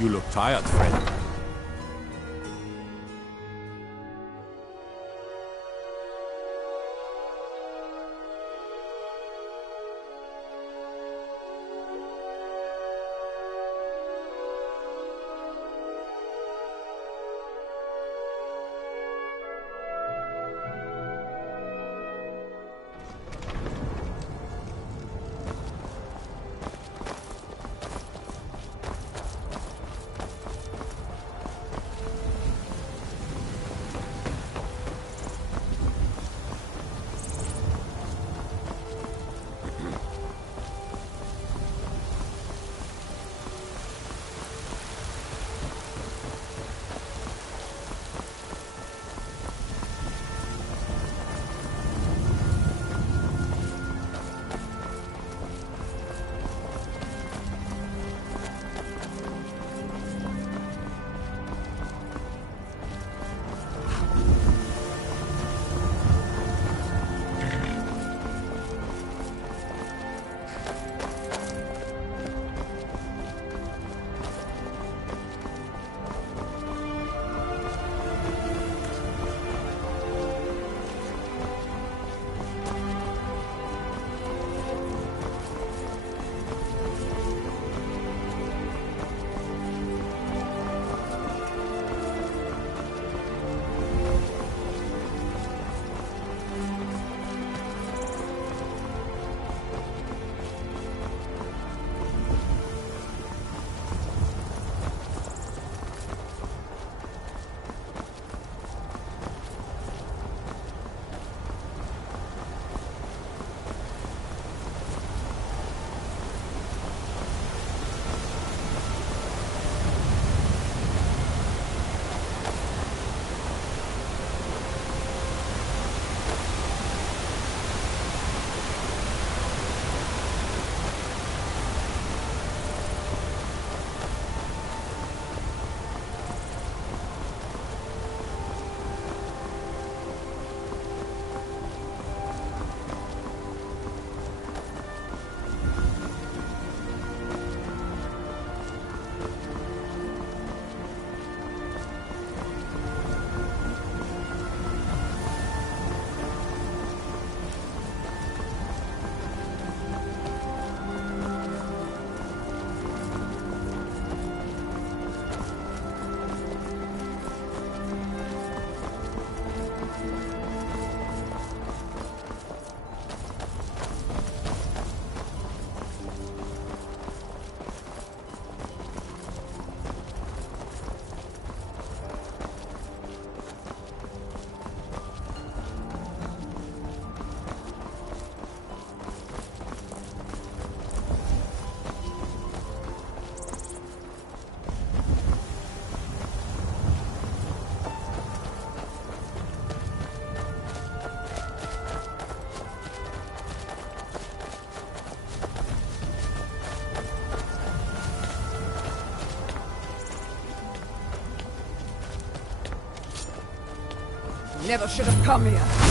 You look tired, friend. Never should have come here.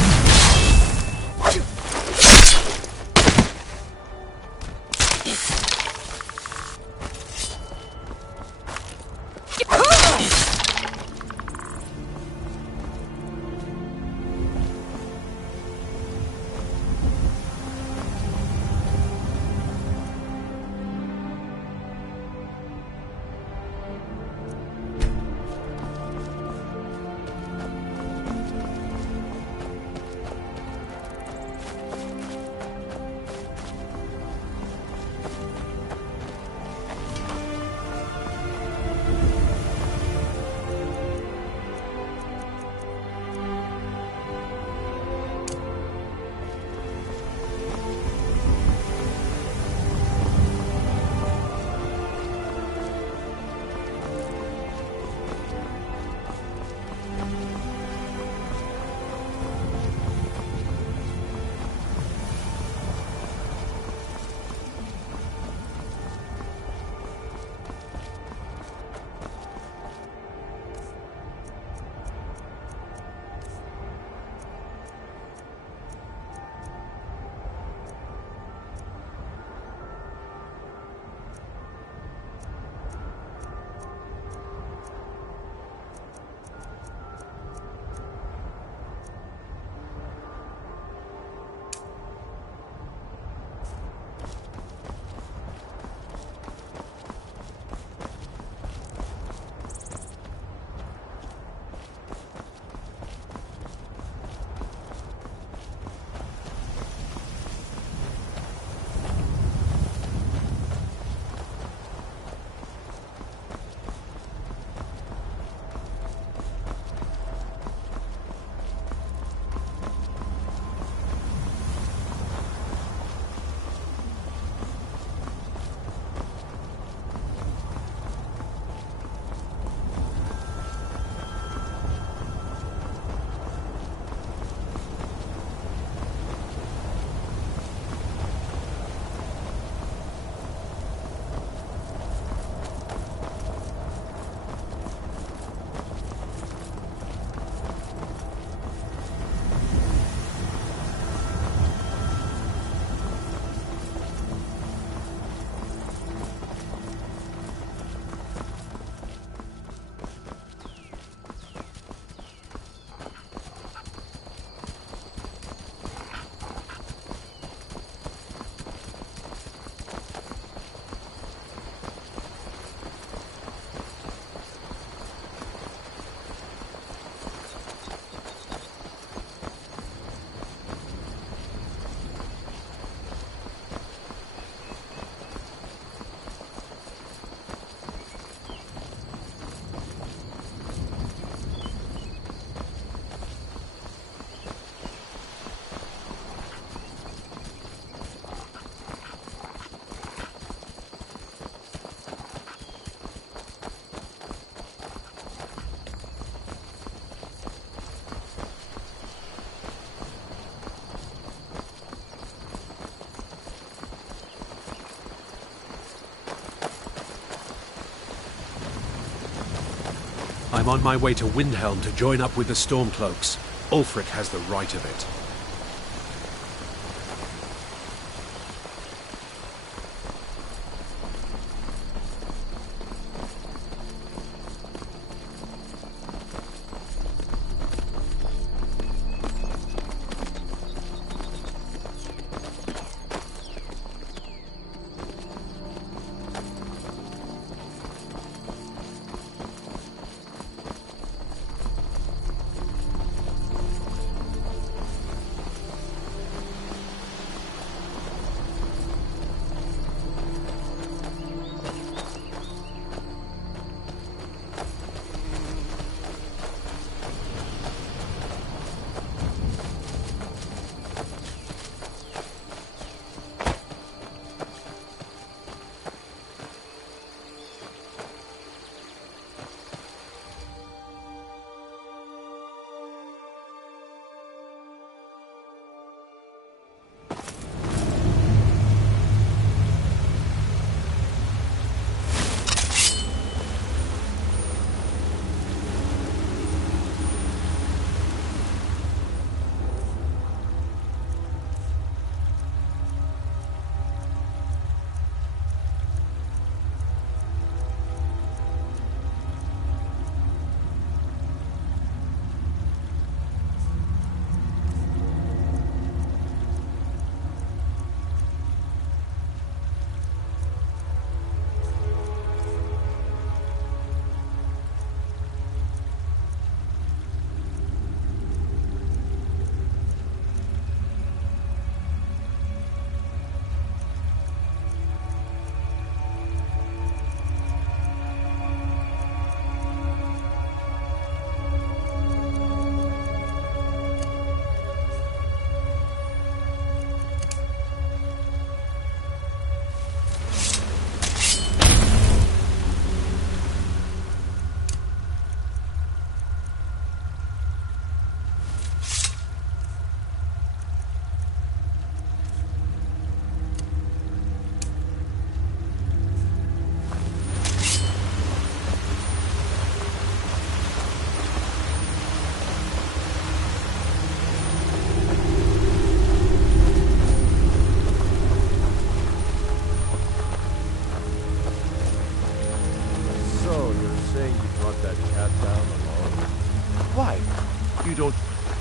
I'm on my way to Windhelm to join up with the Stormcloaks. Ulfric has the right of it.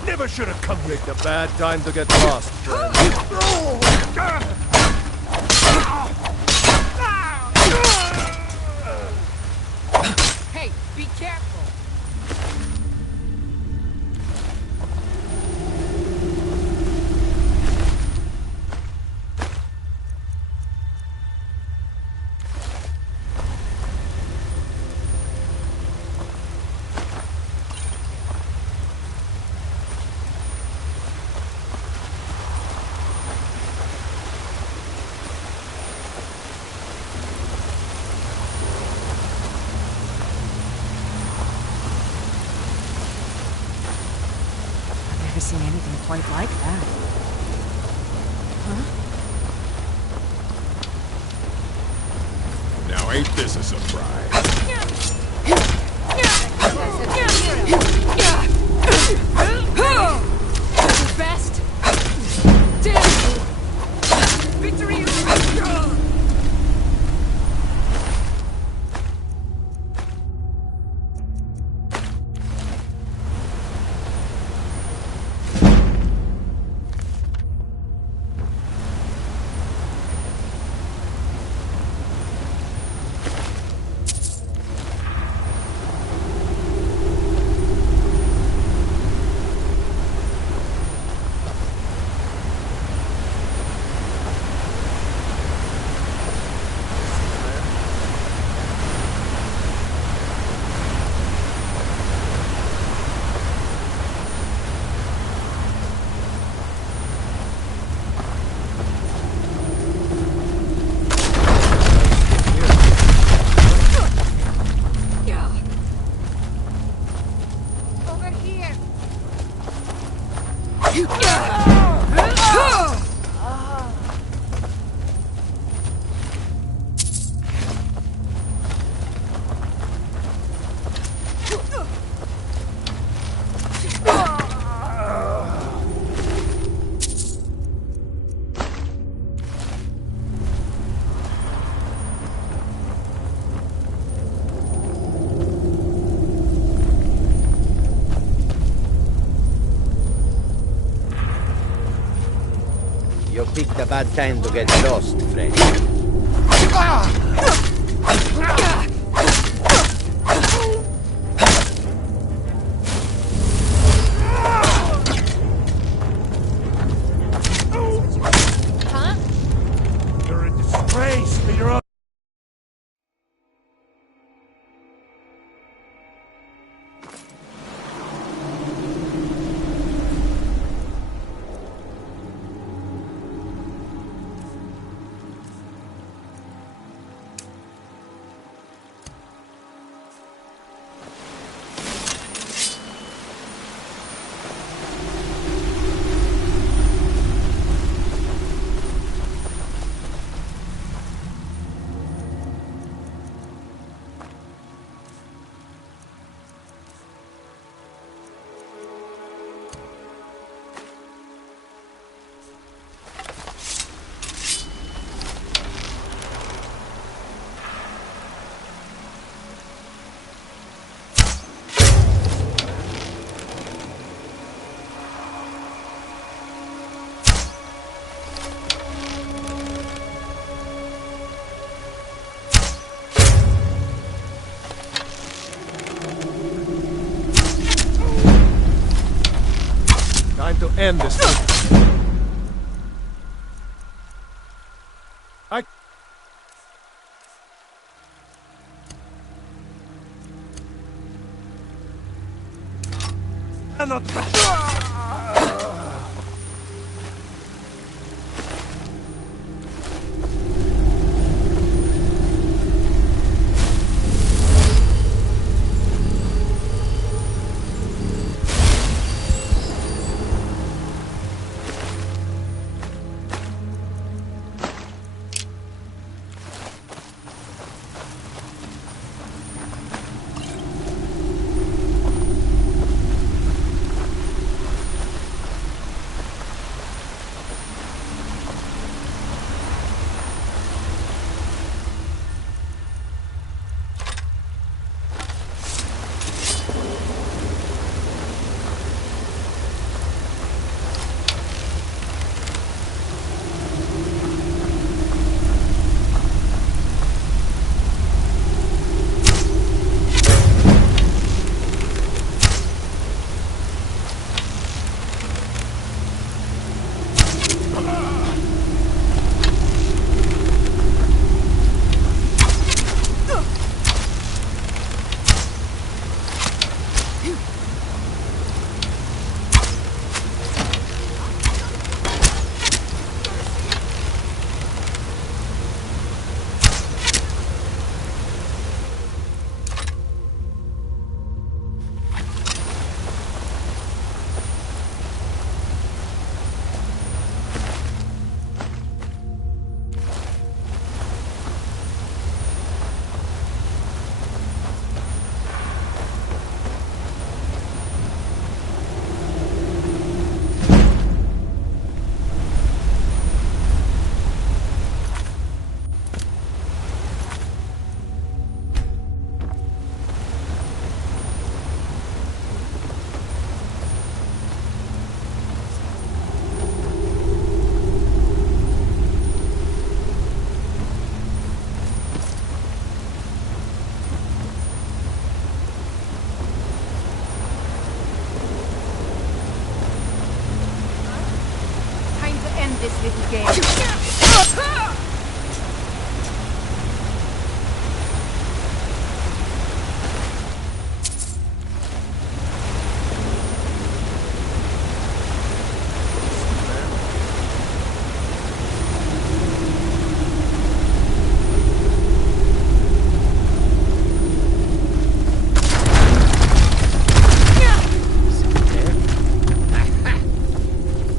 Never should have come here. Picked a bad time to get lost, friend. Hey, be careful! Seen anything quite like that. Huh? Now ain't this a surprise? Best! Victory is You picked a bad time to get lost, friend. Huh? You're a disgrace to your own. Time to end this thing. I cannot. This little game.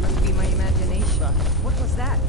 Must be my imagination. What was that?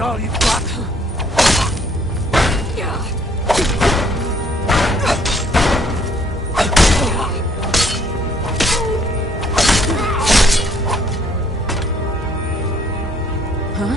That's all you've got? Huh?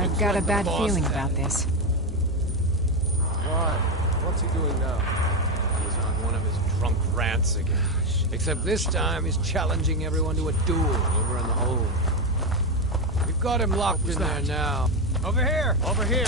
I've got a bad feeling about this. Why? What's he doing now? He's on one of his drunk rants again. Except this time he's challenging everyone to a duel over in the hold. We've got him locked in there now. Over here! Over here!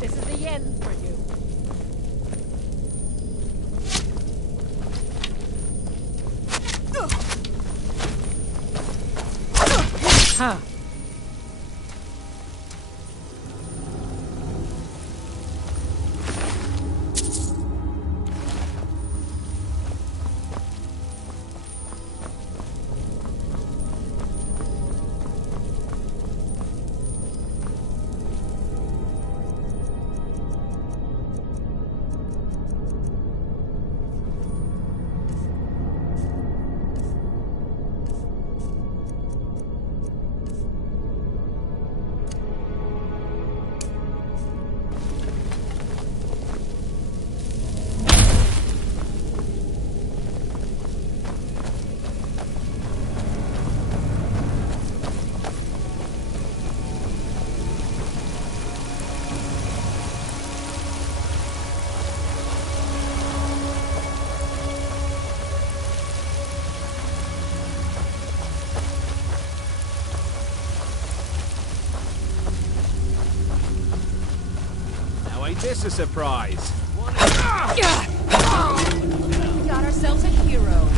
This is the end for you. Huh. Ain't this a surprise? We got ourselves a hero.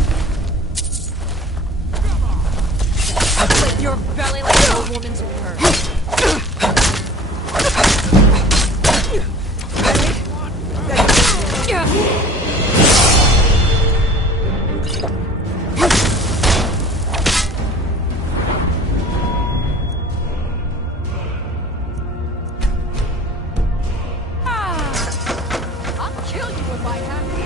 Split your belly like an old woman's purse. kill you if I had to.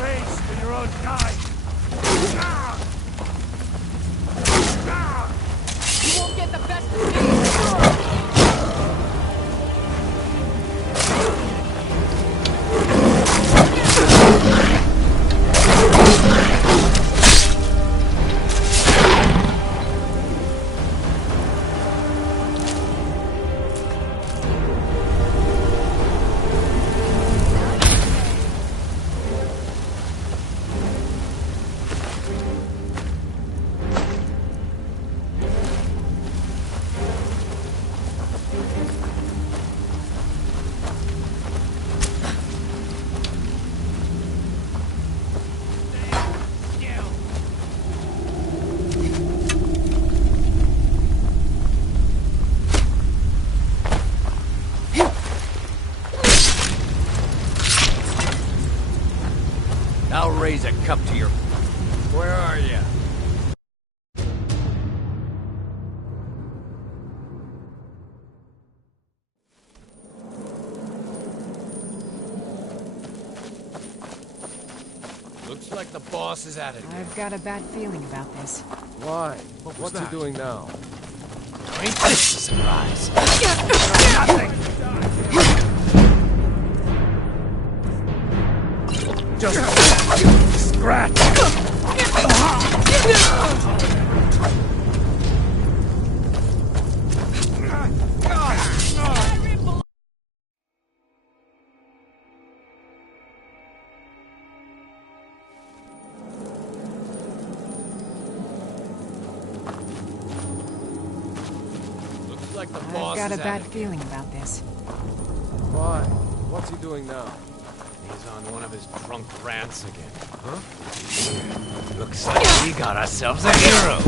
Race to your own kind. You won't get the best of me. I'll raise a cup to your... Where are you? Looks like the boss is at it. I've got a bad feeling about this. Why? What's he doing now? Ain't this a surprise? Just scratch. Looks like the I've boss got a is at bad it. feeling about this. Why? What's he doing now? He's on one of his drunk rants again. Huh? Looks like we got ourselves a hero.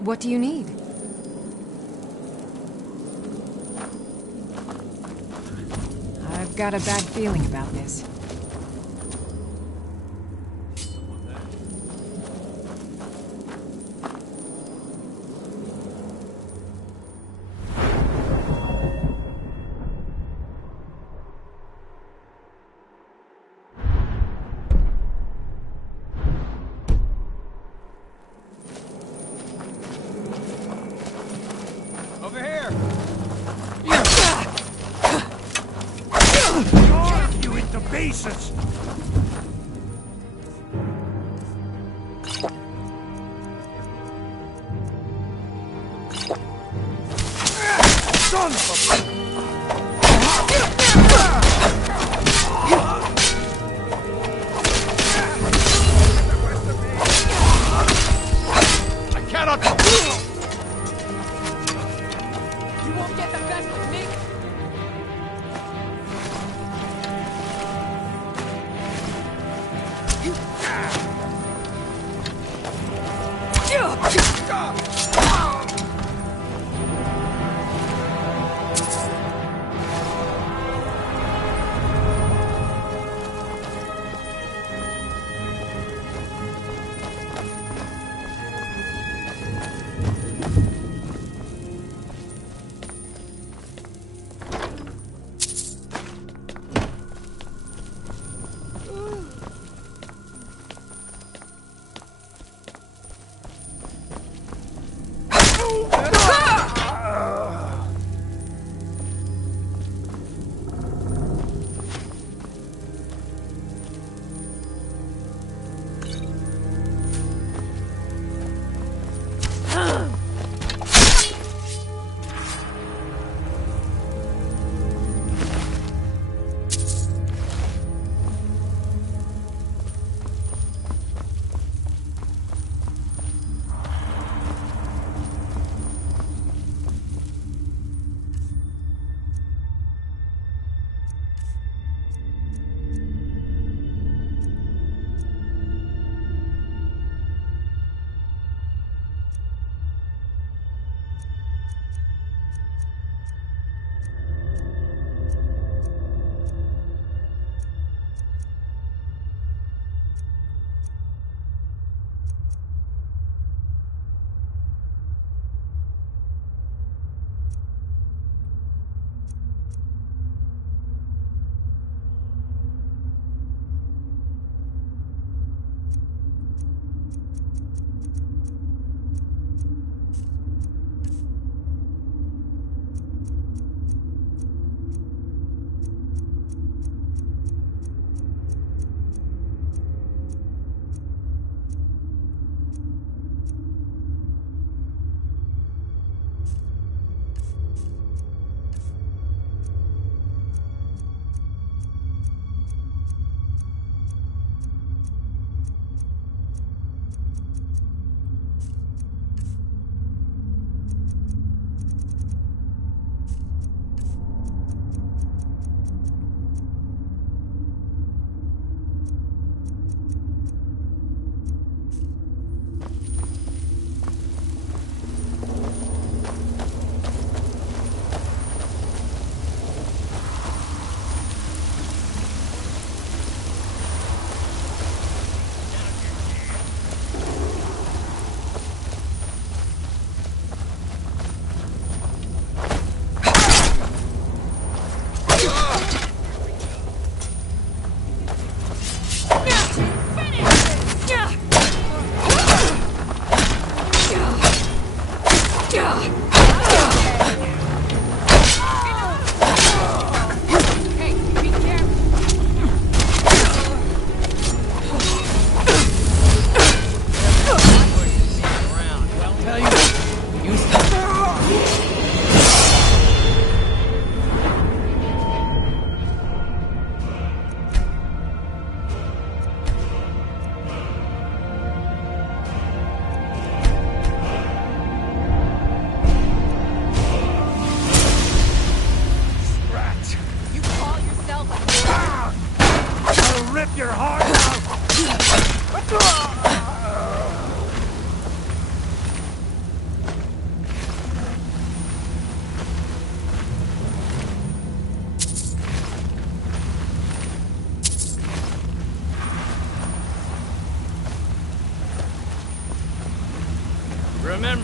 What do you need? I've got a bad feeling about this. Over here! You into pieces! Son of a... I cannot... You won't get the best of me.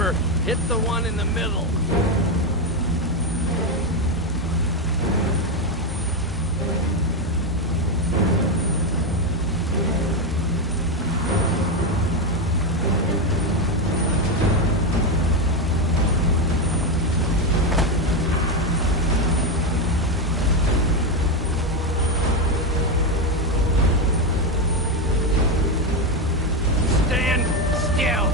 remember, hit the one in the middle. Stand still.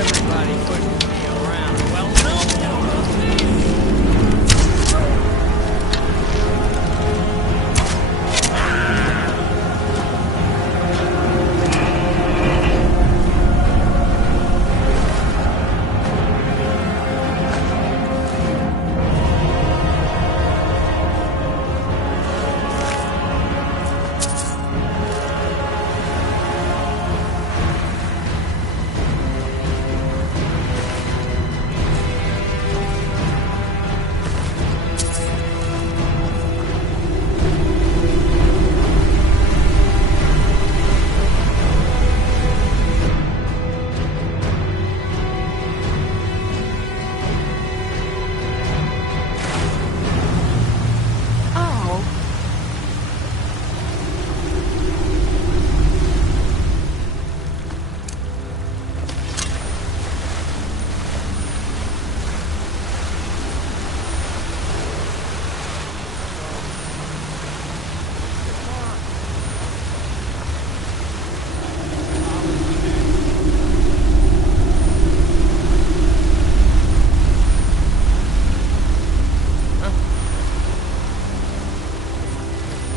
Everybody pushes me around. Well, Oh,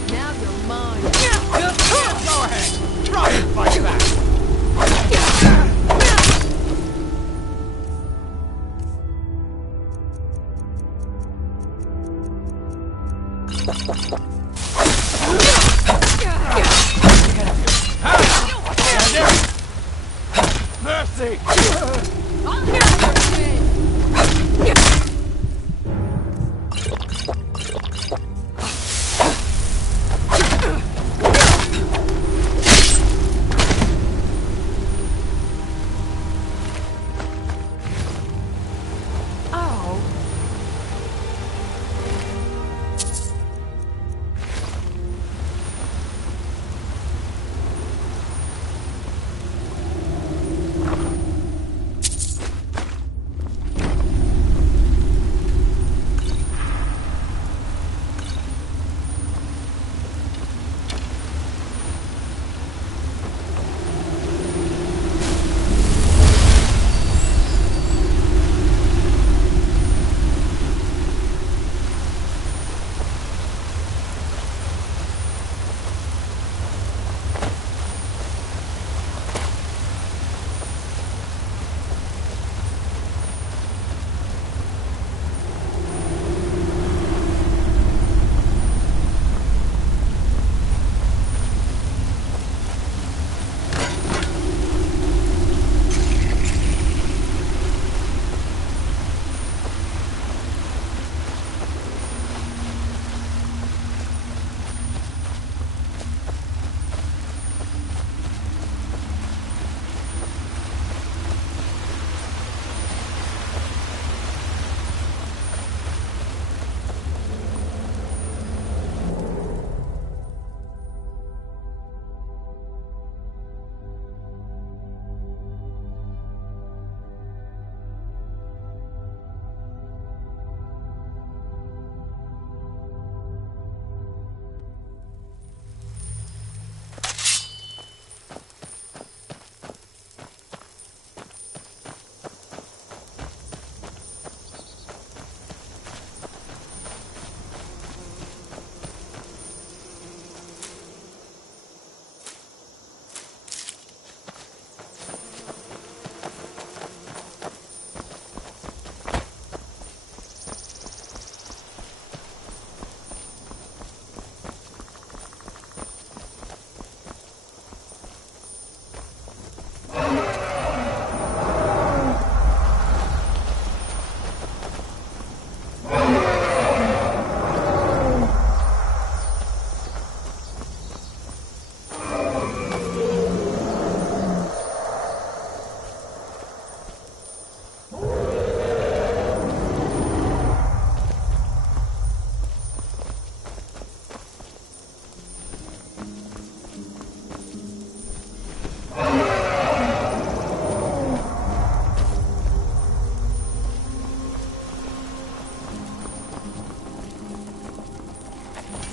now you're mine. go ahead. Drop it, fight back. Mercy! I'll never win. Oh.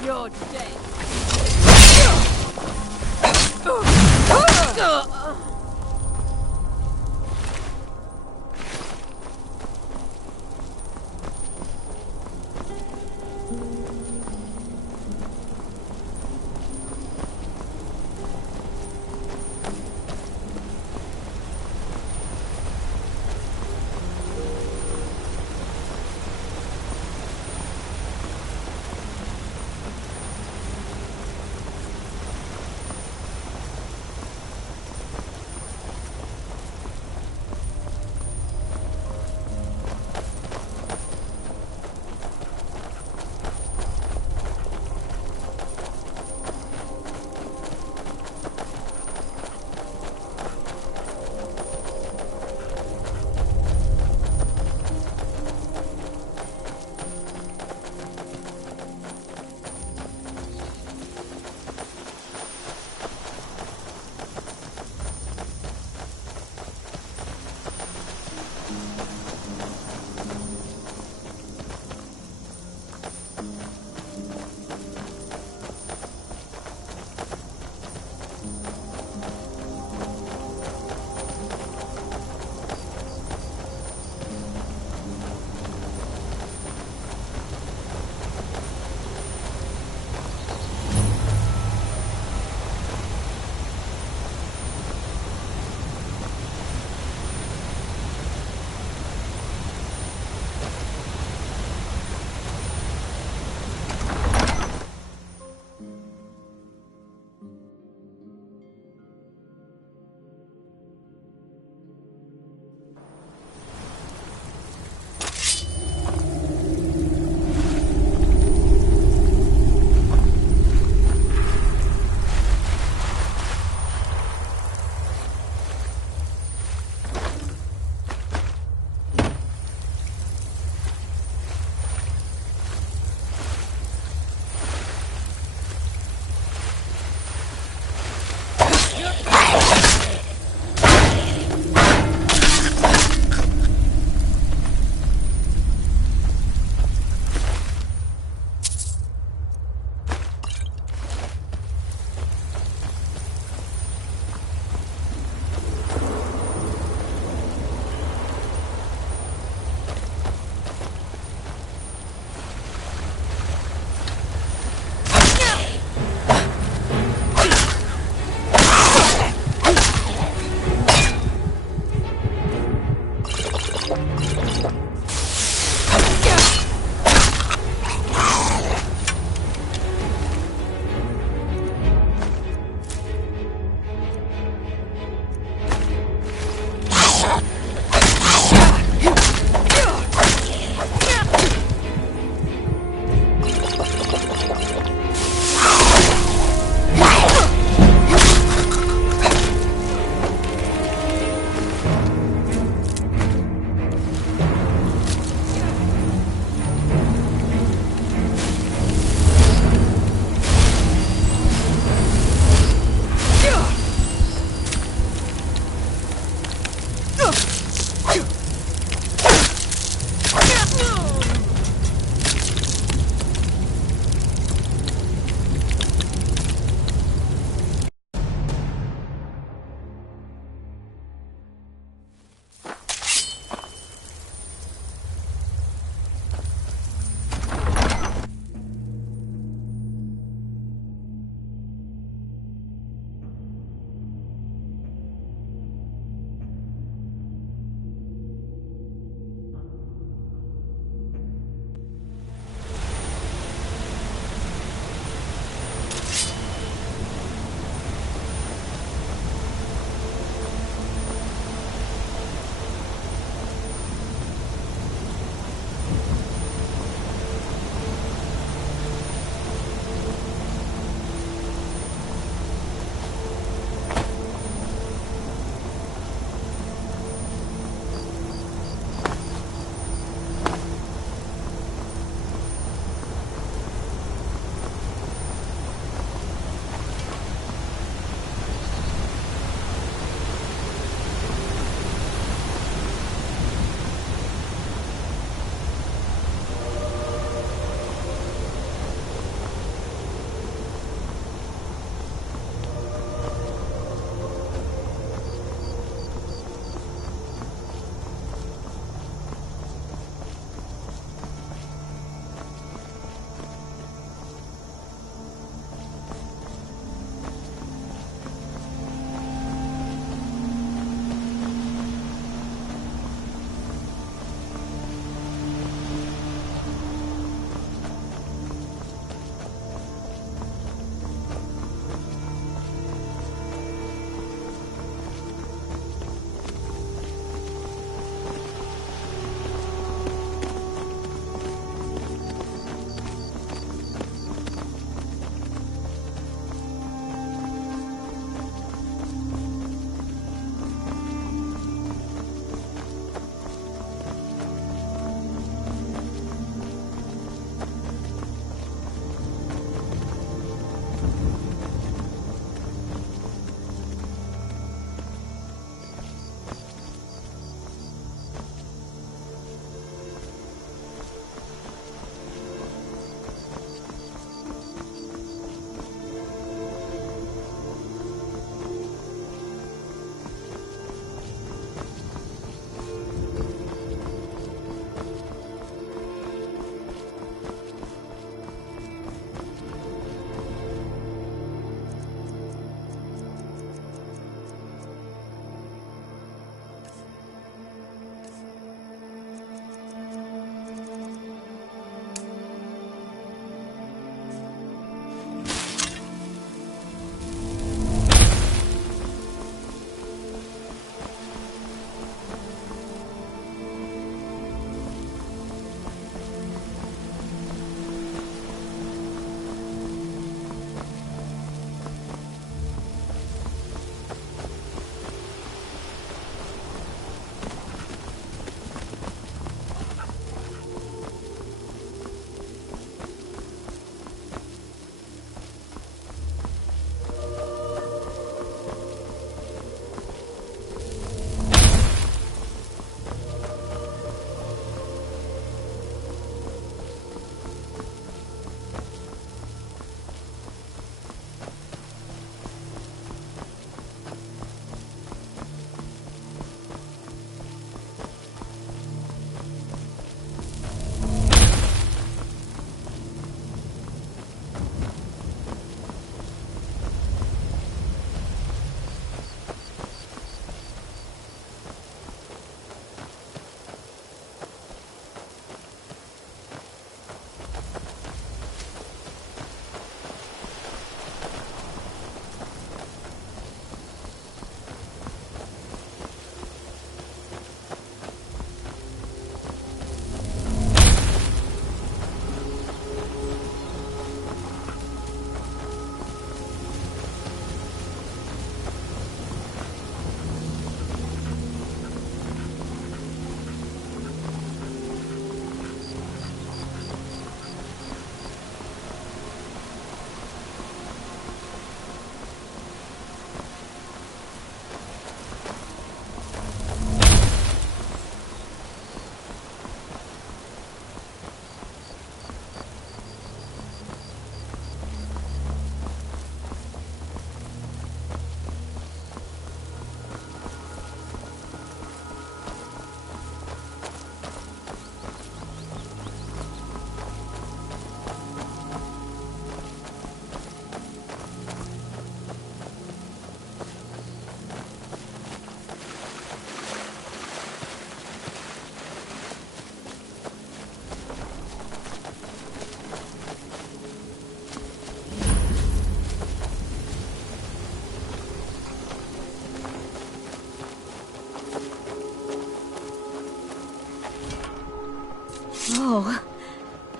You're dead.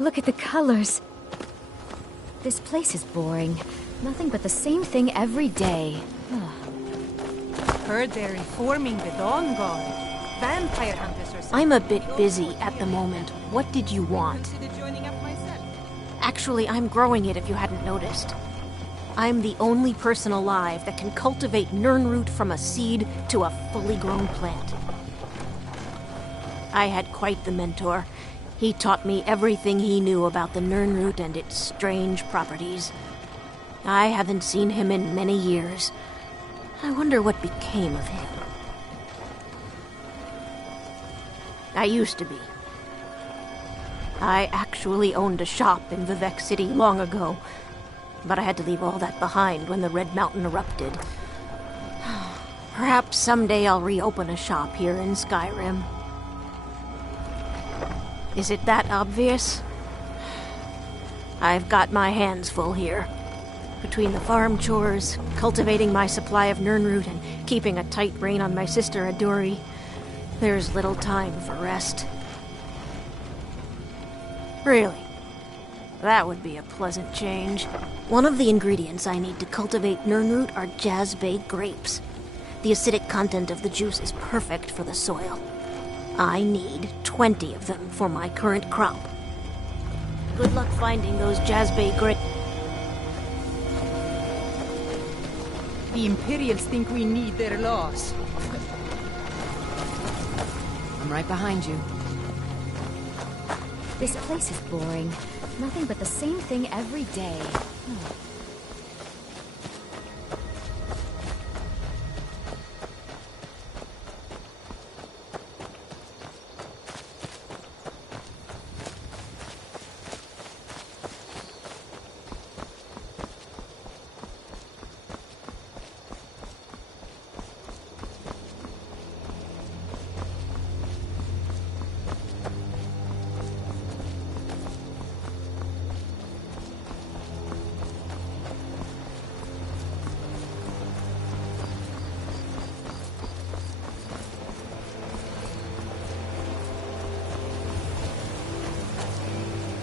look at the colors. This place is boring. Nothing but the same thing every day. Heard they're reforming the Dawn Guard. Vampire hunters or something. I'm a bit busy at the moment. What did you want? Consider joining up myself. Actually, I'm growing it if you hadn't noticed. I'm the only person alive that can cultivate Nirnroot from a seed to a fully grown plant. I had quite the mentor. He taught me everything he knew about the Nirnroot and its strange properties. I haven't seen him in many years. I wonder what became of him. I used to be. I actually owned a shop in Vivek City long ago, but I had to leave all that behind when the Red Mountain erupted. Perhaps someday I'll reopen a shop here in Skyrim. Is it that obvious? I've got my hands full here. Between the farm chores, cultivating my supply of Nirnroot, and keeping a tight rein on my sister Aduri, there's little time for rest. Really, that would be a pleasant change. One of the ingredients I need to cultivate Nirnroot are Jazbay grapes. The acidic content of the juice is perfect for the soil. I need 20 of them for my current crop. Good luck finding those Jazbay grapes. The Imperials think we need their laws. I'm right behind you. This place is boring. Nothing but the same thing every day.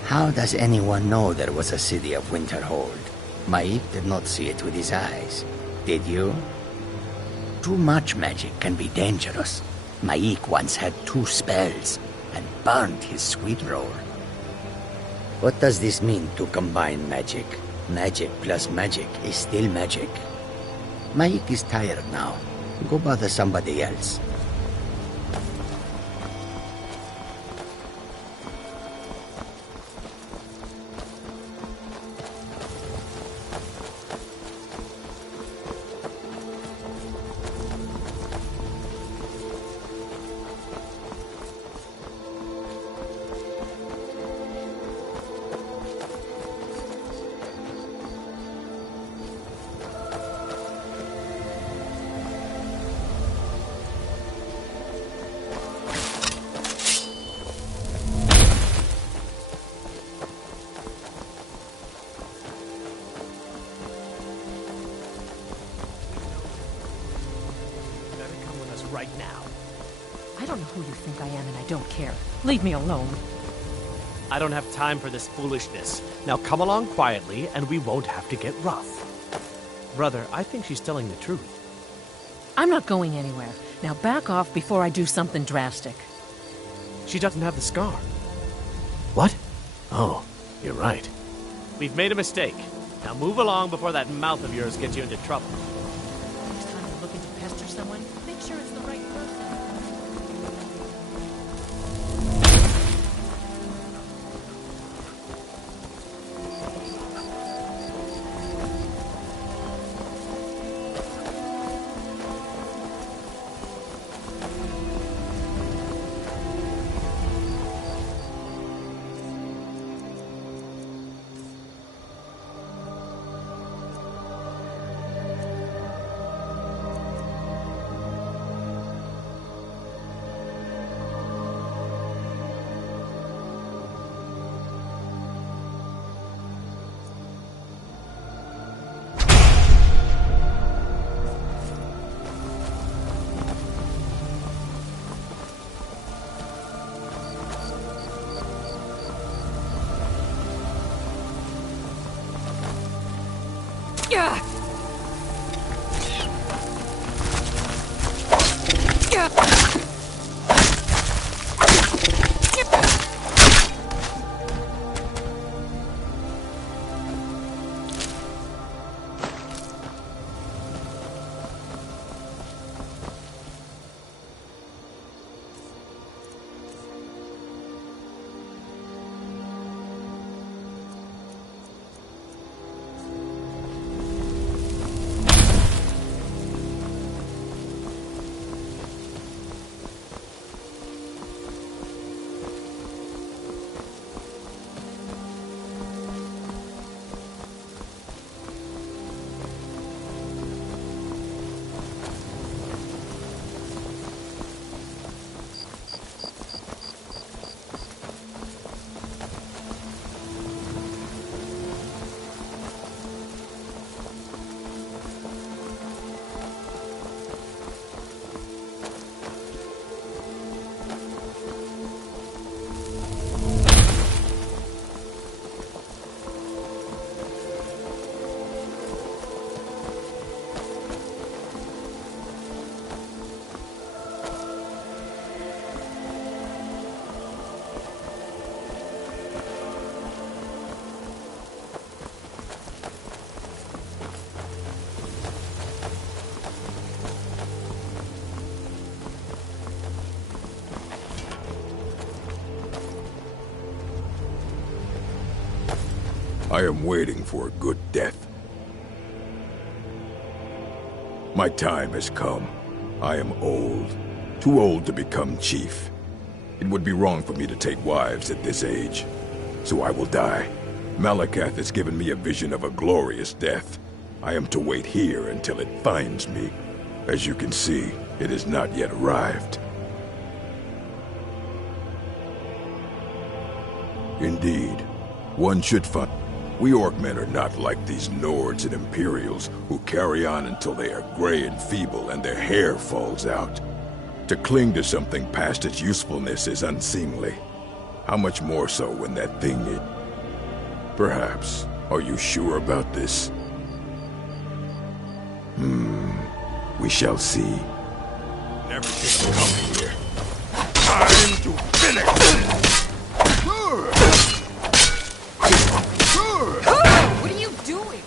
How does anyone know there was a city of Winterhold? Maik did not see it with his eyes. Did you? Too much magic can be dangerous. Maik once had 2 spells and burned his sweet roll. What does this mean to combine magic? Magic plus magic is still magic. Maik is tired now. Go bother somebody else. Right now. I don't know who you think I am, and I don't care. Leave me alone. I don't have time for this foolishness. Now come along quietly, and we won't have to get rough. Brother, I think she's telling the truth. I'm not going anywhere. Now back off before I do something drastic. She doesn't have the scar. What? Oh, you're right. We've made a mistake. Now move along before that mouth of yours gets you into trouble. Next time you're looking to pester someone, make sure it's the right person. I am waiting for a good death. My time has come. I am old. Too old to become chief. It would be wrong for me to take wives at this age. So I will die. Malakath has given me a vision of a glorious death. I am to wait here until it finds me. As you can see, it has not yet arrived. Indeed, one should find... We Orcmen are not like these Nords and Imperials who carry on until they are gray and feeble and their hair falls out. To cling to something past its usefulness is unseemly. How much more so when that thing is... Perhaps. Are you sure about this? We shall see. Never did come here. Time to finish! What are you doing?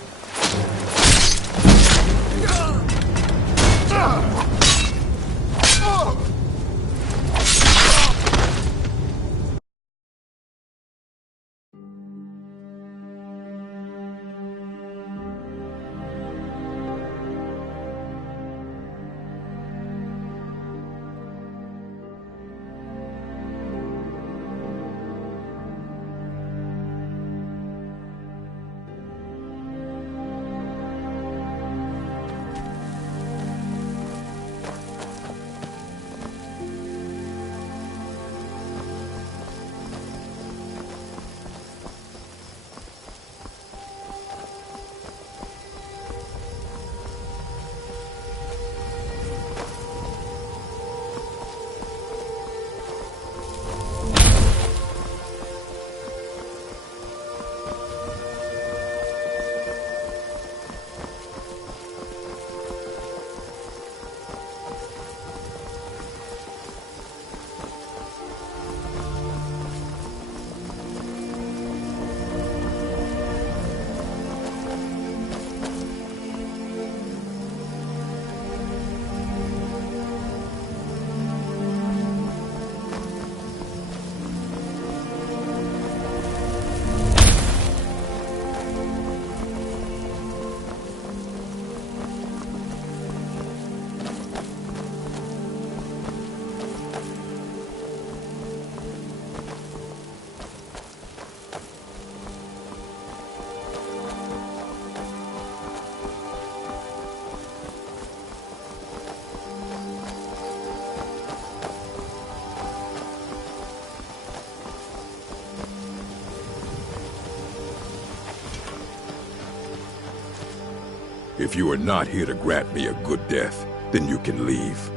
If you are not here to grant me a good death, then you can leave.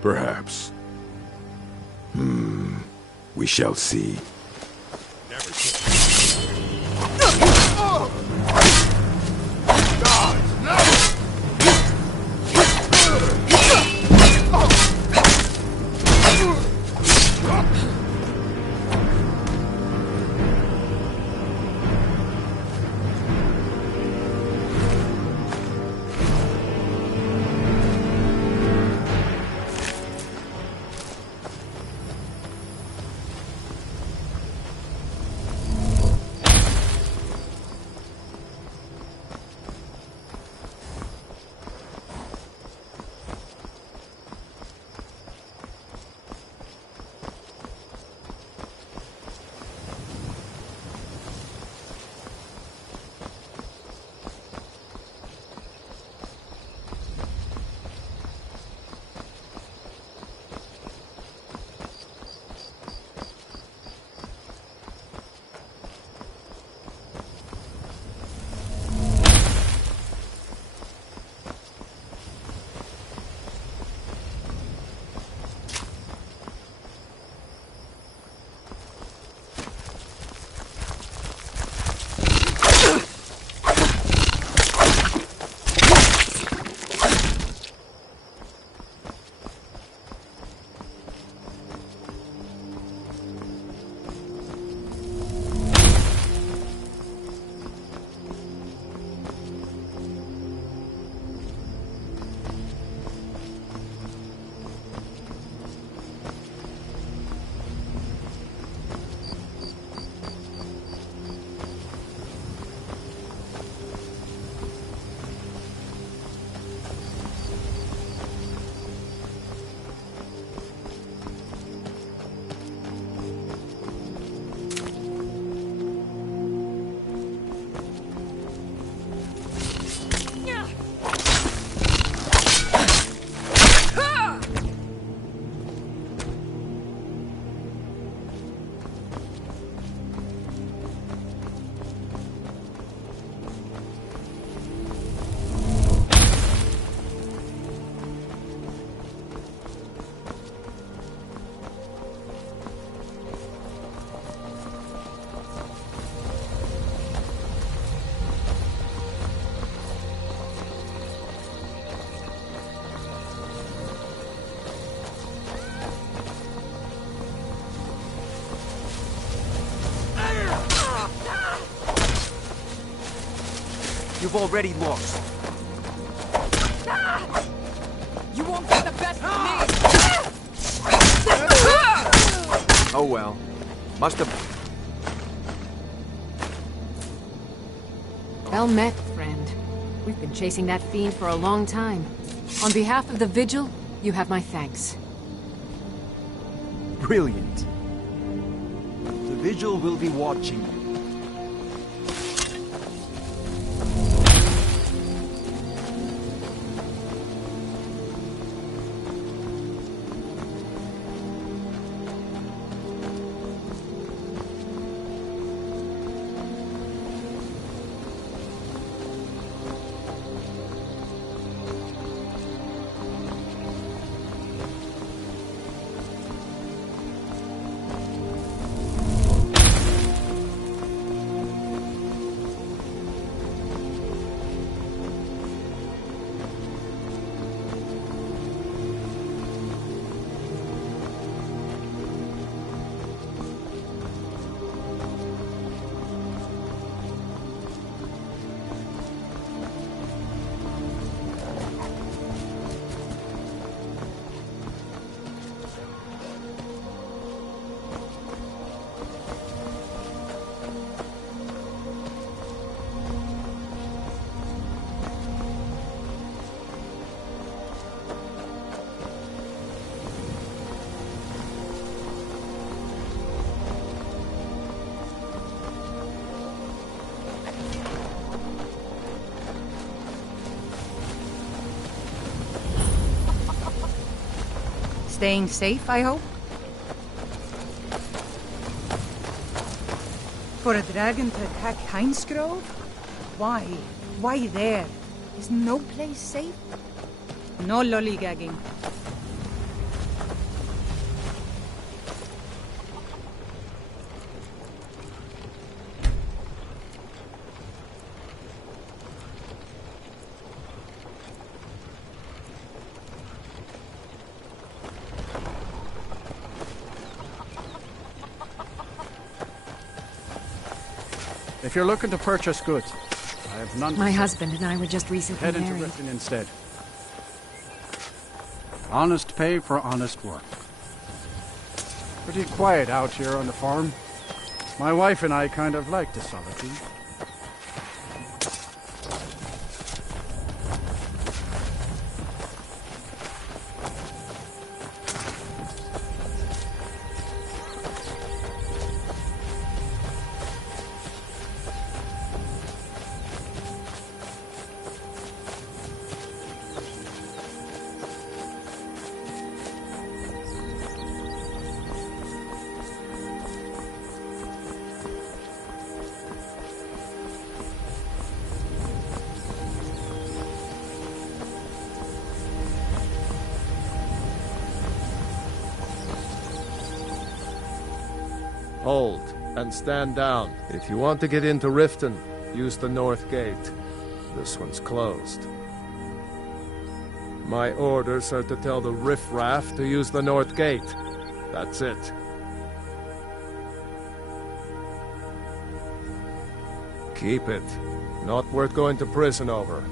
Perhaps. We shall see. you've already lost. You won't get the best of me! Oh well. Must have... Well met, friend. We've been chasing that fiend for a long time. On behalf of the Vigil, you have my thanks. Brilliant. The Vigil will be watching you. Staying safe, I hope? For a dragon to attack Heinsgrove? Why? Why there? Is no place safe? No lollygagging. If you're looking to purchase goods, I have none to My sell. husband and I were just recently Head into married. Riften instead. Honest pay for honest work. Pretty quiet out here on the farm. My wife and I kind of like the solitude. Hold, and stand down. If you want to get into Riften, use the north gate. This one's closed. My orders are to tell the riffraff to use the north gate. That's it. Keep it. Not worth going to prison over.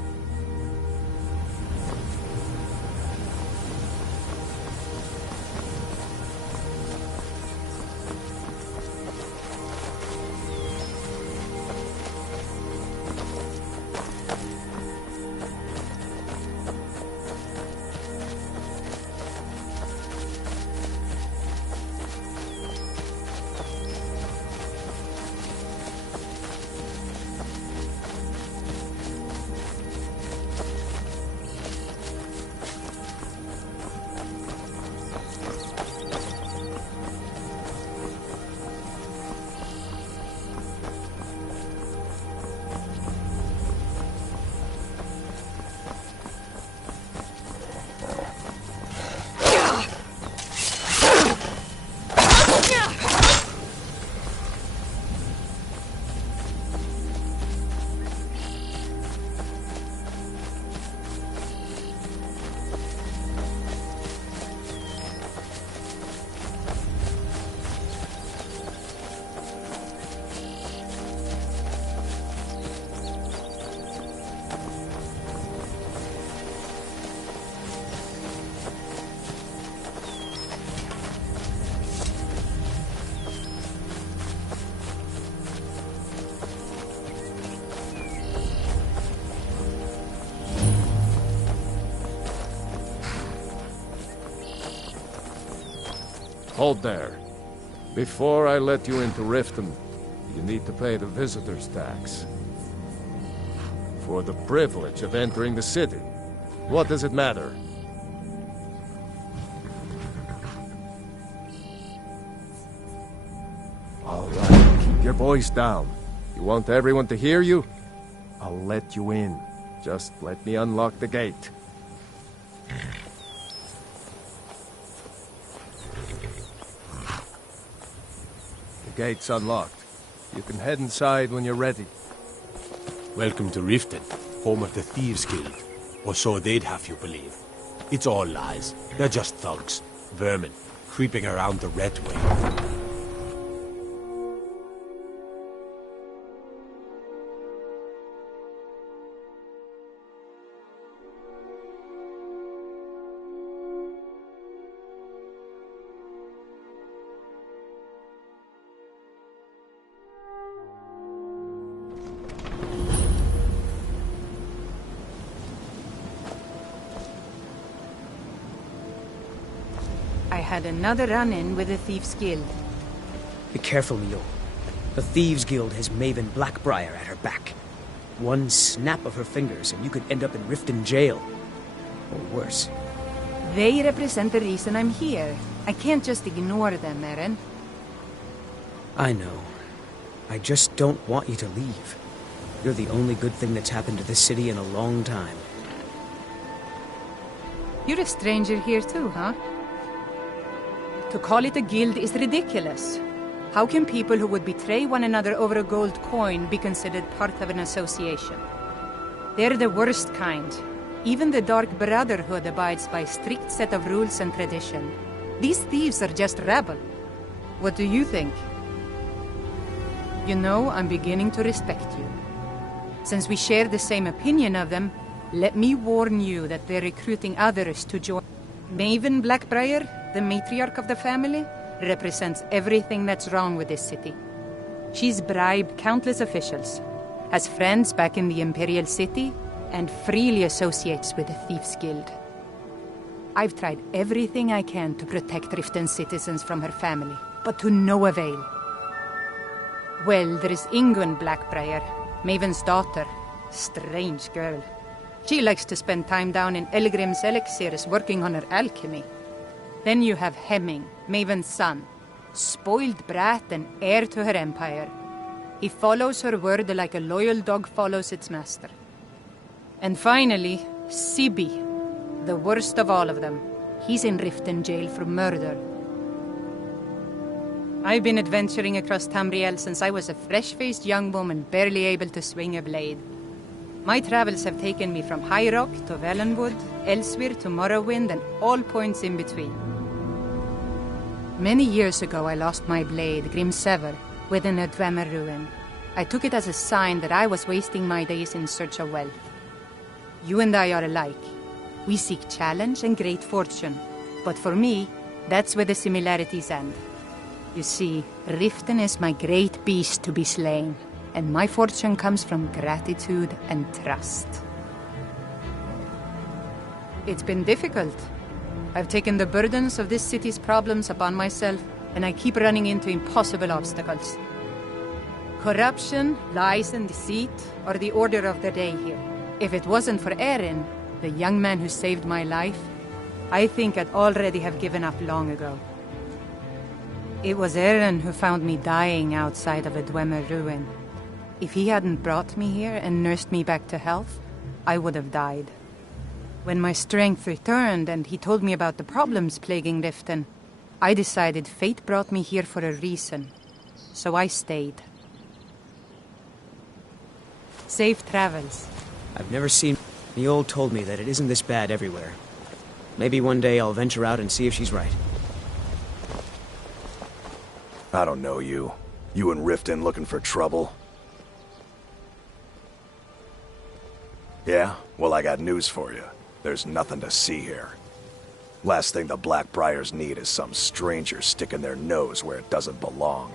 Hold there. Before I let you into Riften, you need to pay the visitor's tax. For the privilege of entering the city. What does it matter? All right, keep your voice down. You want everyone to hear you? I'll let you in. Just let me unlock the gate. The gate's unlocked. You can head inside when you're ready. Welcome to Riften, home of the Thieves Guild. Or so they'd have you believe. It's all lies. They're just thugs. Vermin. Creeping around the Red Way. I had another run-in with the Thieves Guild. Be careful, Mio. The Thieves Guild has Maven Blackbriar at her back. One snap of her fingers and you could end up in Riften jail. Or worse. They represent the reason I'm here. I can't just ignore them, Eren. I know. I just don't want you to leave. You're the only good thing that's happened to this city in a long time. You're a stranger here too, huh? To call it a guild is ridiculous. How can people who would betray one another over a gold coin be considered part of an association? They're the worst kind. Even the Dark Brotherhood abides by a strict set of rules and tradition. These thieves are just rabble. What do you think? You know, I'm beginning to respect you. Since we share the same opinion of them, let me warn you that they're recruiting others to join. Maven Blackbriar, the matriarch of the family, represents everything that's wrong with this city. She's bribed countless officials, has friends back in the Imperial City, and freely associates with the Thieves Guild. I've tried everything I can to protect Riften citizens from her family, but to no avail. Well, there is Ingun Blackbriar, Maven's daughter. Strange girl. She likes to spend time down in Elgrim's elixirs working on her alchemy. Then you have Hemming, Maven's son. Spoiled brat and heir to her empire. He follows her word like a loyal dog follows its master. And finally, Sibi, the worst of all of them. He's in Riften jail for murder. I've been adventuring across Tamriel since I was a fresh-faced young woman barely able to swing a blade. My travels have taken me from High Rock to Valenwood, Elsewhere to Morrowind, and all points in between. Many years ago I lost my blade, Grimsever, within a Dwemer ruin. I took it as a sign that I was wasting my days in search of wealth. You and I are alike. We seek challenge and great fortune. But for me, that's where the similarities end. You see, Riften is my great beast to be slain, and my fortune comes from gratitude and trust. It's been difficult. I've taken the burdens of this city's problems upon myself, and I keep running into impossible obstacles. Corruption, lies and deceit are the order of the day here. If it wasn't for Eren, the young man who saved my life, I think I'd already have given up long ago. It was Eren who found me dying outside of a Dwemer ruin. If he hadn't brought me here and nursed me back to health, I would have died. When my strength returned and he told me about the problems plaguing Riften, I decided fate brought me here for a reason. So I stayed. Safe travels. I've never seen... Niol told me that it isn't this bad everywhere. Maybe one day I'll venture out and see if she's right. I don't know you. You in Riften looking for trouble? Yeah? Well, I got news for you. There's nothing to see here. Last thing the Blackbriars need is some stranger sticking their nose where it doesn't belong.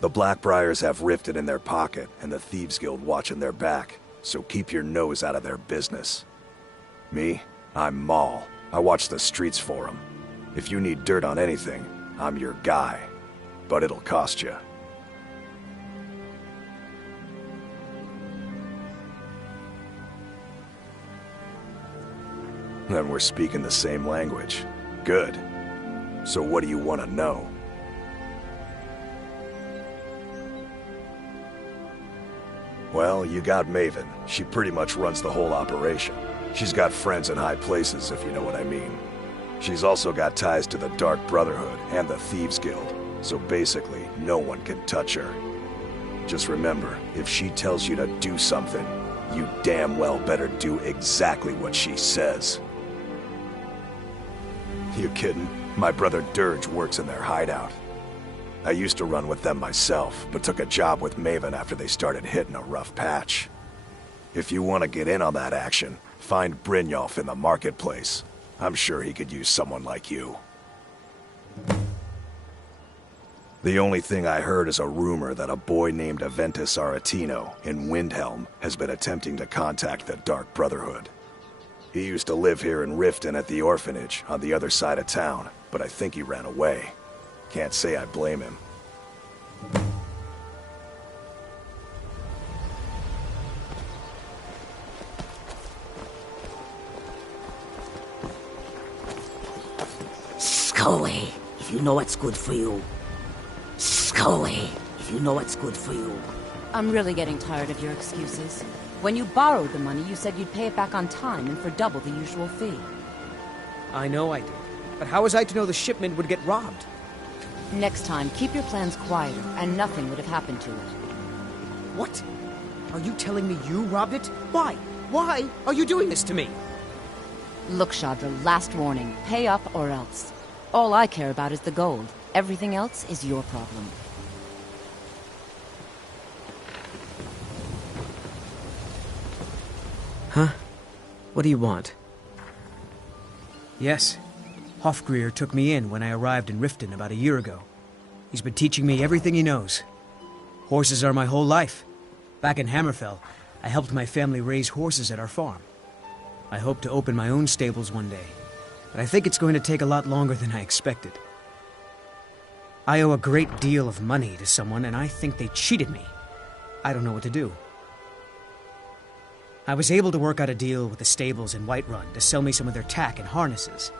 The Blackbriars have Riften in their pocket, and the Thieves Guild watching their back, so keep your nose out of their business. Me? I'm Maul. I watch the streets for them. If you need dirt on anything, I'm your guy. But it'll cost you. Then we're speaking the same language. Good. So what do you want to know? Well, you got Maven. She pretty much runs the whole operation. She's got friends in high places, if you know what I mean. She's also got ties to the Dark Brotherhood and the Thieves Guild, so basically, no one can touch her. Just remember, if she tells you to do something, you damn well better do exactly what she says. You kidding? My brother Dirge works in their hideout. I used to run with them myself, but took a job with Maven after they started hitting a rough patch. If you want to get in on that action, find Brynjolf in the marketplace. I'm sure he could use someone like you. The only thing I heard is a rumor that a boy named Aventus Aretino in Windhelm has been attempting to contact the Dark Brotherhood. He used to live here in Riften at the orphanage on the other side of town, but I think he ran away. Can't say I blame him. Scully, if you know what's good for you. Scully, if you know what's good for you. I'm really getting tired of your excuses. When you borrowed the money, you said you'd pay it back on time and for double the usual fee. I know I did. But how was I to know the shipment would get robbed? Next time, keep your plans quieter, and nothing would have happened to it. What? Are you telling me you robbed it? Why? Why are you doing this to me? Look, Shadra, last warning. Pay up or else. All I care about is the gold. Everything else is your problem. Huh? What do you want? Yes. Hofgrir took me in when I arrived in Riften about a year ago. He's been teaching me everything he knows. Horses are my whole life. Back in Hammerfell, I helped my family raise horses at our farm. I hope to open my own stables one day, but I think it's going to take a lot longer than I expected. I owe a great deal of money to someone, and I think they cheated me. I don't know what to do. I was able to work out a deal with the stables in Whiterun to sell me some of their tack and harnesses.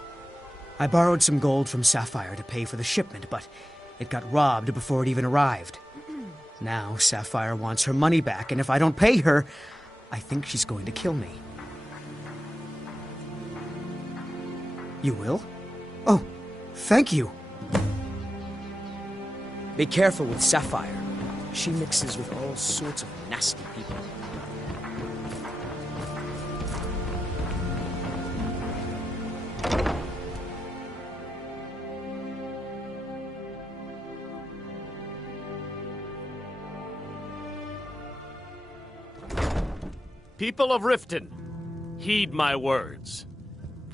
I borrowed some gold from Sapphire to pay for the shipment, but it got robbed before it even arrived. Now Sapphire wants her money back, and if I don't pay her, I think she's going to kill me. You will? Oh, thank you. Be careful with Sapphire. She mixes with all sorts of nasty people. People of Riften, heed my words.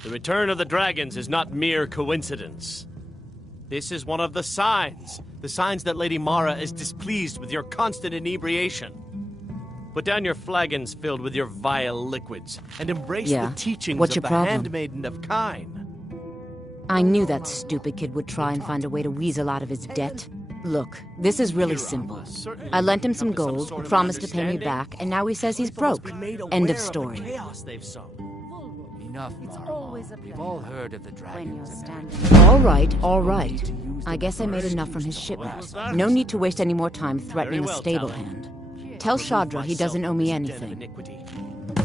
The return of the dragons is not mere coincidence. This is one of the signs that Lady Mara is displeased with your constant inebriation. Put down your flagons filled with your vile liquids, and embrace the teachings What's of your the problem? Handmaiden of Kine. I knew that stupid kid would try and find a way to weasel out of his debt. Look, this is really simple. I lent him some gold, he promised to pay me back, and now he says he's broke. End of story. Enough, Mara. We've all heard of the dragons. All right. I guess I made enough from his shipment. No need to waste any more time threatening a stable hand. Tell Shadra he doesn't owe me anything.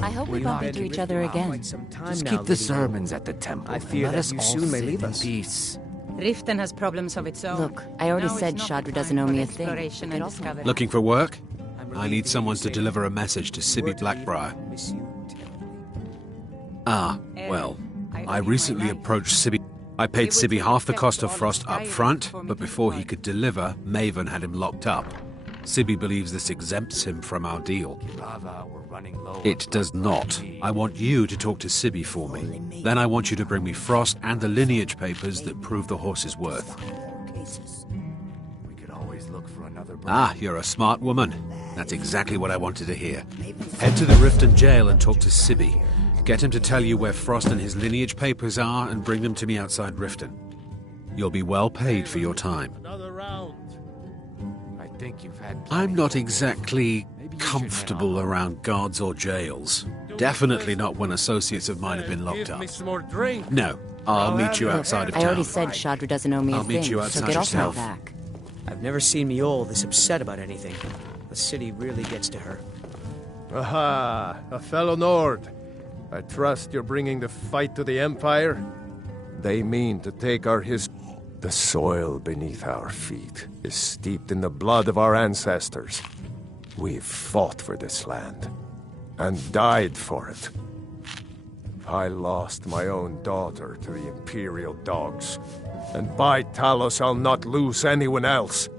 I hope we bump into each other again. Just keep the sermons at the temple. I fear let that us you all soon may sit leave in us. peace. Riften has problems of its own. Look, I already Now said is not the Shadra doesn't owe time me a for thing. exploration and discovery. Looking for work? I need someone to deliver a message to Sibby Blackbriar. Ah, well, I recently approached Sibby. I paid Sibby half the cost of Frost up front, but before he could deliver, Maven had him locked up. Sibby believes this exempts him from our deal. It does not. I want you to talk to Sibby for me. Then I want you to bring me Frost and the lineage papers that prove the horse's worth. We could always look for another. Ah, you're a smart woman. That's exactly what I wanted to hear. Head to the Riften jail and talk to Sibby. Get him to tell you where Frost and his lineage papers are and bring them to me outside Riften. You'll be well paid for your time. Another round. I think you've had... I'm not exactly comfortable around guards or jails. Definitely not when associates of mine have been locked Give up. me some more drink. No, I'll meet you outside of I town. already said Shadra doesn't owe me a I'll meet thing, you so outside get of off my town. back. I've never seen Miol this upset about anything. The city really gets to her. Aha, a fellow Nord. I trust you're bringing the fight to the Empire? They mean to take our history. The soil beneath our feet is steeped in the blood of our ancestors. We've fought for this land, and died for it. I lost my own daughter to the Imperial dogs, and by Talos I'll not lose anyone else.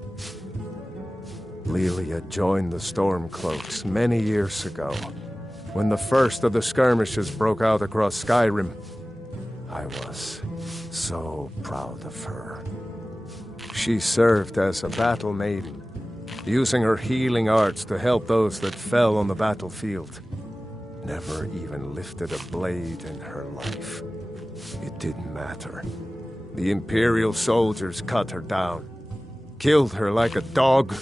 Lilia joined the Stormcloaks many years ago, when the first of the skirmishes broke out across Skyrim. I was so proud of her. She served as a battle maiden, using her healing arts to help those that fell on the battlefield. Never even lifted a blade in her life. It didn't matter. The Imperial soldiers cut her down, killed her like a dog,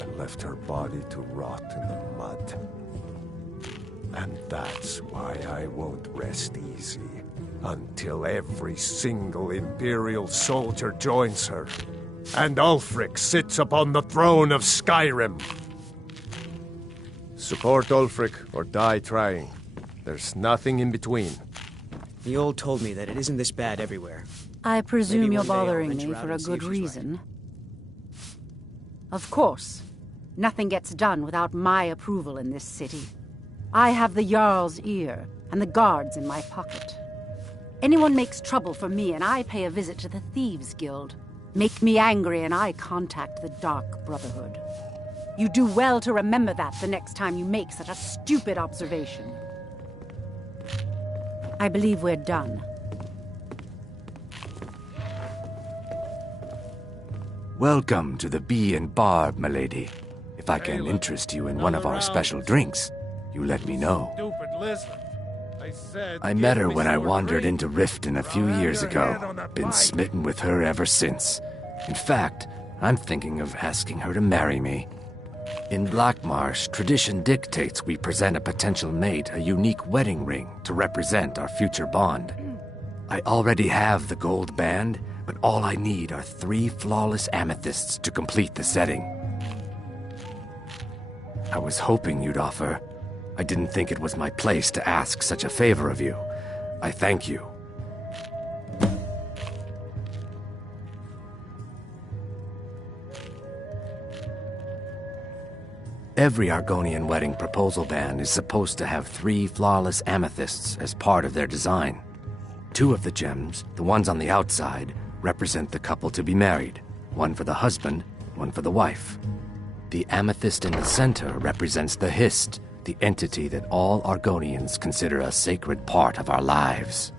and left her body to rot in the mud. And that's why I won't rest easy until every single Imperial soldier joins her, and Ulfric sits upon the throne of Skyrim. Support Ulfric or die trying. There's nothing in between. Miol told me that it isn't this bad everywhere. I presume Maybe you're one day I'll bothering venture me out for a and see good if she's right. reason. Of course. Nothing gets done without my approval in this city. I have the Jarl's ear, and the guards in my pocket. Anyone makes trouble for me, and I pay a visit to the Thieves' Guild. Make me angry, and I contact the Dark Brotherhood. You do well to remember that the next time you make such a stupid observation. I believe we're done. Welcome to the Bee and Barb, milady. If I can interest you in one of our special drinks, you let me know. Stupid lizard. I met her when I wandered into Riften a few years ago. Been smitten with her ever since. In fact, I'm thinking of asking her to marry me. In Blackmarsh, tradition dictates we present a potential mate a unique wedding ring to represent our future bond. I already have the gold band, but all I need are 3 flawless amethysts to complete the setting. I was hoping you'd offer. I didn't think it was my place to ask such a favor of you. I thank you. Every Argonian wedding proposal band is supposed to have 3 flawless amethysts as part of their design. 2 of the gems, the ones on the outside, represent the couple to be married. 1 for the husband, 1 for the wife. The amethyst in the center represents the Hist, the entity that all Argonians consider a sacred part of our lives.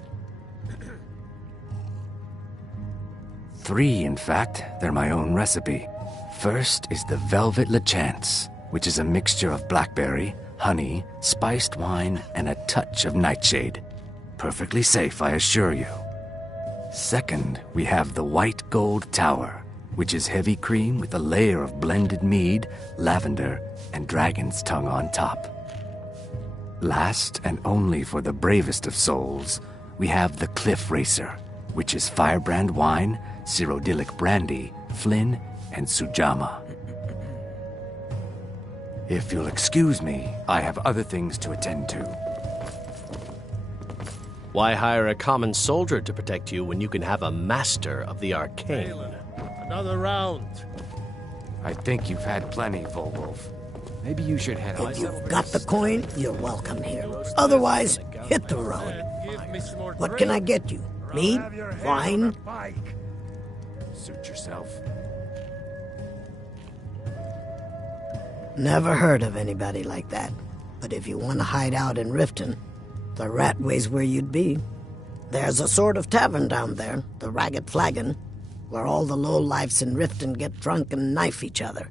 3, in fact. They're my own recipe. First is the Velvet Lechance, which is a mixture of blackberry, honey, spiced wine, and a touch of nightshade. Perfectly safe, I assure you. Second, we have the White Gold Tower, which is heavy cream with a layer of blended mead, lavender, and dragon's tongue on top. Last, and only for the bravest of souls, we have the Cliff Racer, which is firebrand wine, Cyrodiilic brandy, Flynn, and Sujama. If you'll excuse me, I have other things to attend to. Why hire a common soldier to protect you when you can have a master of the arcane? Another round. I think you've had plenty, Volwolf. Maybe you should head out. If you've got the coin, you're welcome here. Otherwise, hit the road. What can I get you? Mead? Wine? Suit yourself. Never heard of anybody like that. But if you want to hide out in Riften, the Ratway's where you'd be. There's a sort of tavern down there, the Ragged Flagon, where all the lowlifes in Riften get drunk and knife each other.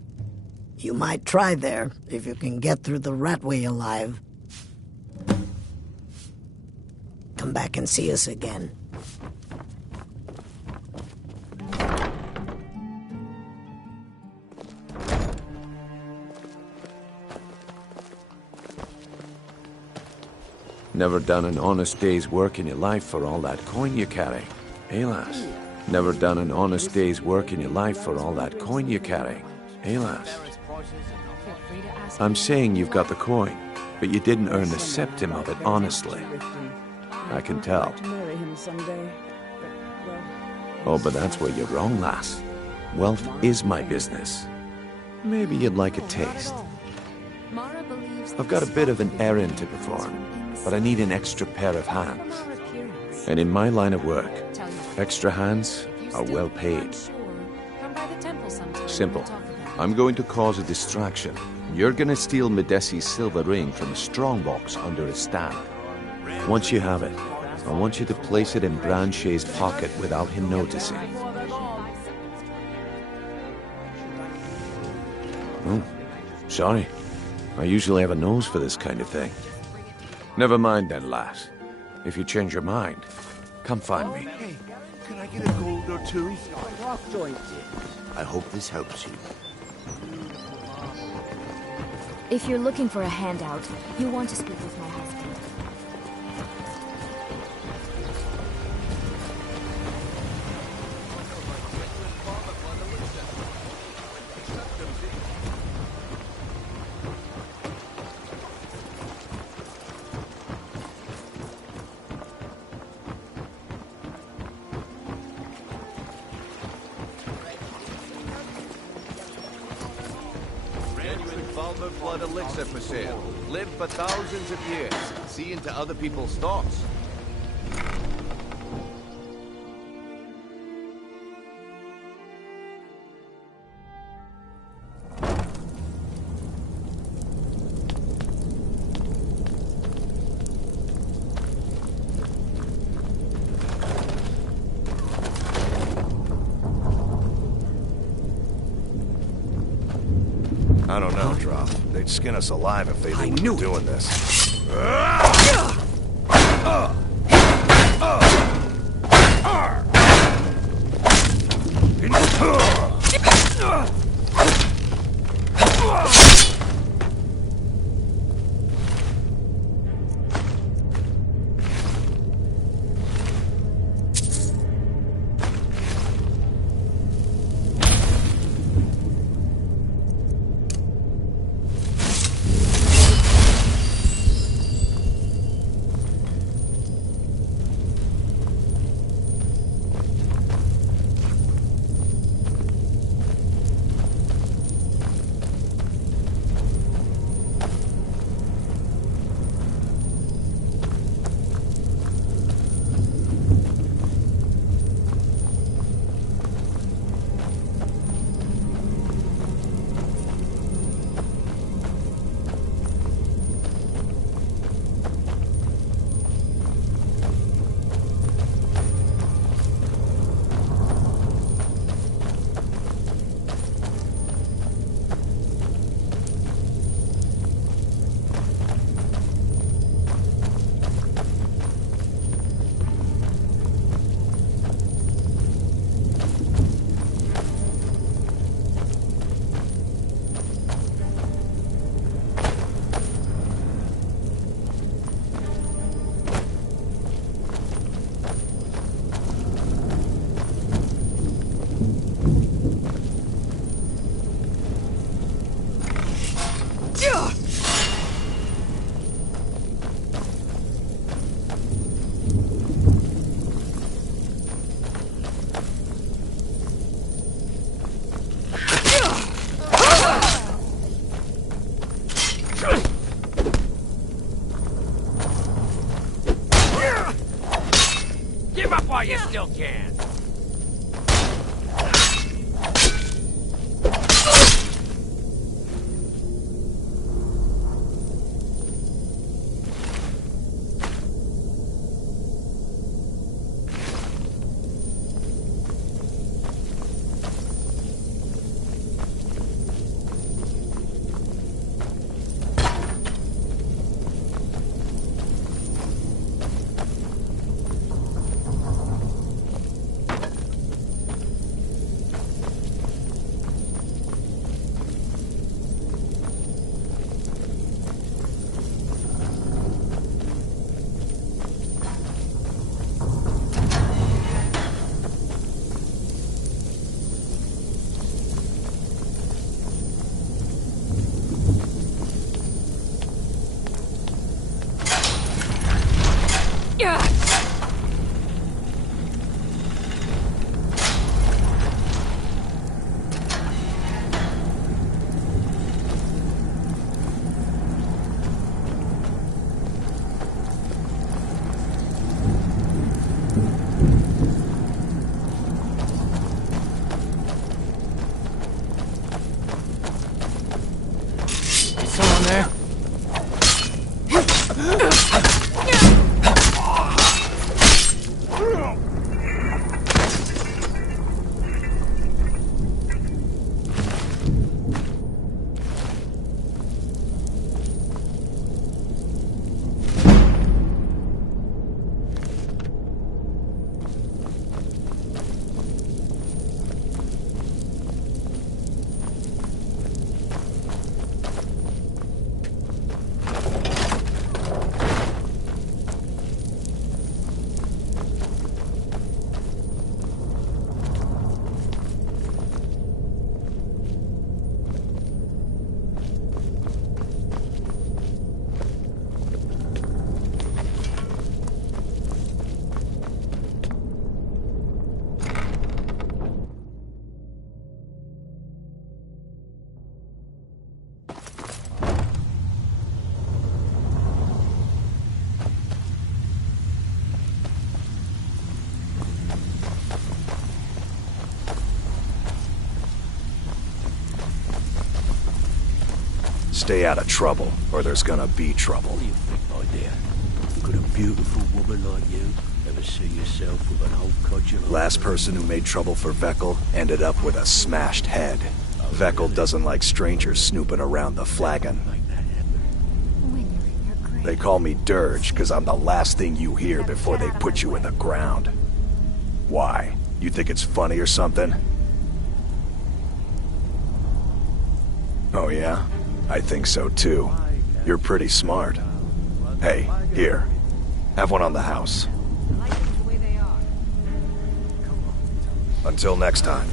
You might try there, if you can get through the Ratway alive. Come back and see us again. Never done an honest day's work in your life for all that coin you carry, eh, lass? Never done an honest day's work in your life for all that coin you carry, eh, lass? I'm saying you've got the coin, but you didn't earn the septim of it honestly. I can tell. Oh, but that's where you're wrong, lass. Wealth is my business. Maybe you'd like a taste. I've got a bit of an errand to perform, but I need an extra pair of hands. And in my line of work, extra hands are well paid. Simple. I'm going to cause a distraction. You're gonna steal Medesi's silver ring from a strongbox under his stand. Once you have it, I want you to place it in Branche's pocket without him noticing. Oh, sorry. I usually have a nose for this kind of thing. Never mind then, lass. If you change your mind, come find me. Hey, can I get a gold or two? I hope this helps you. If you're looking for a handout, you want to speak with my husband. Blood elixir for sale. Live for thousands of years. See into other people's thoughts. I don't know, Drop. They'd skin us alive if they knew we were doing this. while you still can. there? Stay out of trouble, or there's gonna be trouble. What do you think, my dear? Could a beautiful woman like you ever see yourself with an old codger? Last person who made trouble for Veckel ended up with a smashed head. Veckel doesn't like strangers snooping around the flagon. They call me Dirge because I'm the last thing you hear before they put you in the ground. Why? You think it's funny or something? Oh yeah? I think so too. You're pretty smart. Hey, here. Have one on the house. Until next time.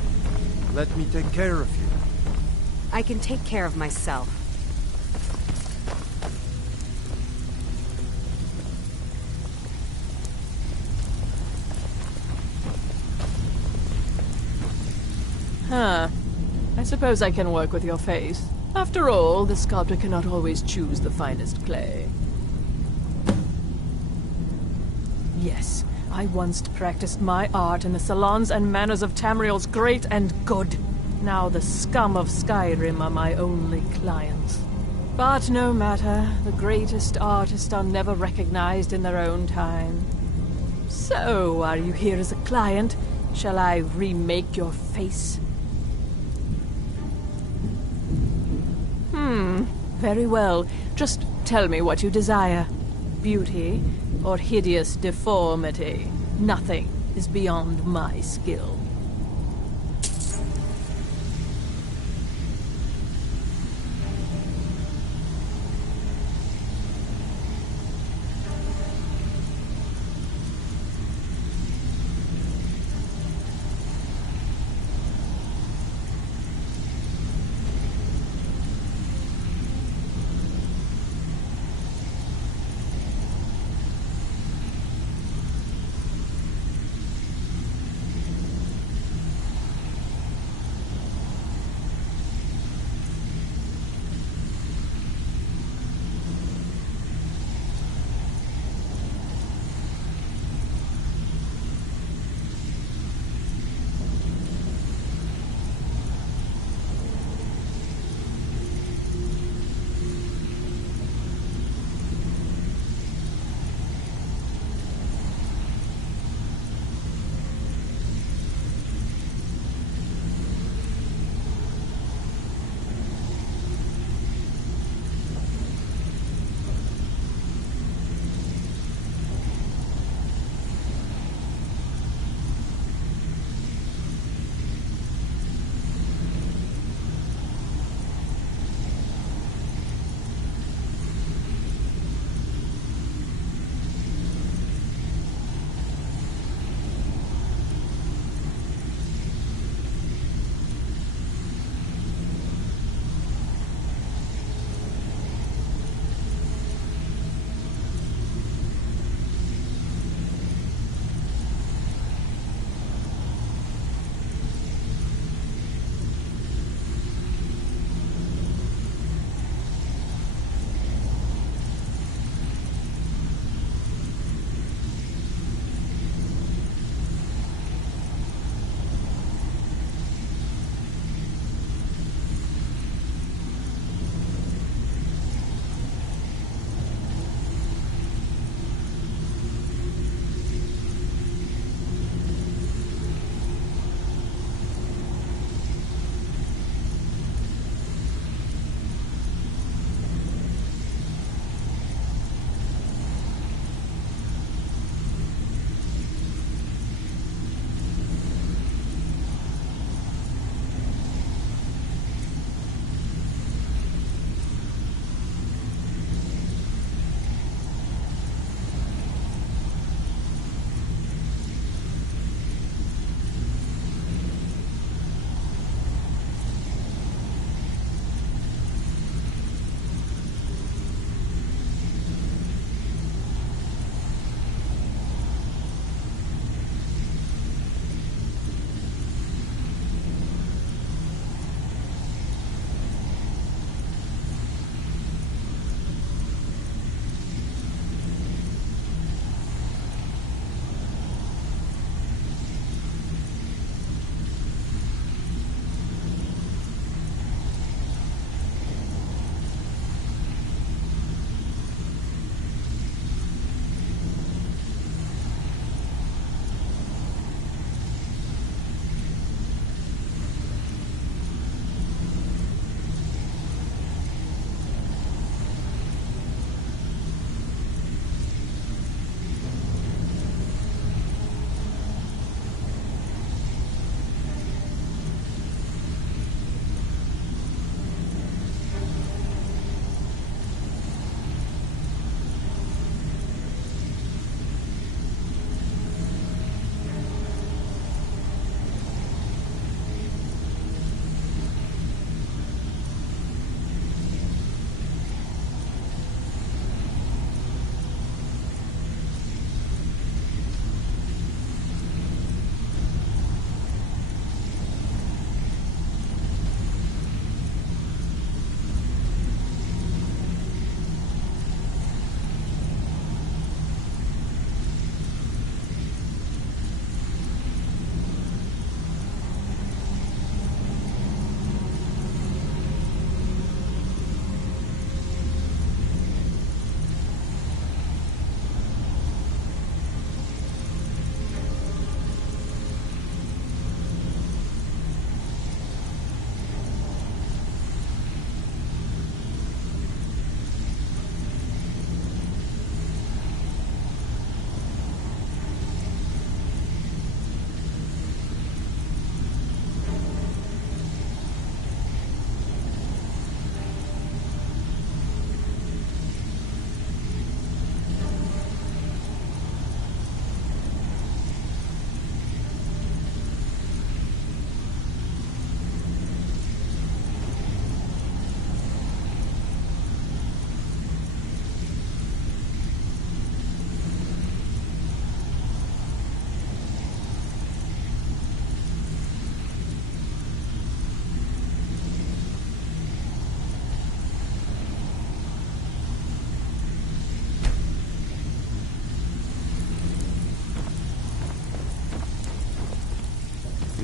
Let me take care of you. I can take care of myself. Huh. I suppose I can work with your face. After all, the sculptor cannot always choose the finest clay. Yes, I once practiced my art in the salons and manners of Tamriel's great and good. Now the scum of Skyrim are my only clients. But no matter, the greatest artists are never recognized in their own time. So, are you here as a client? Shall I remake your face? Very well. Just tell me what you desire. Beauty or hideous deformity. Nothing is beyond my skill.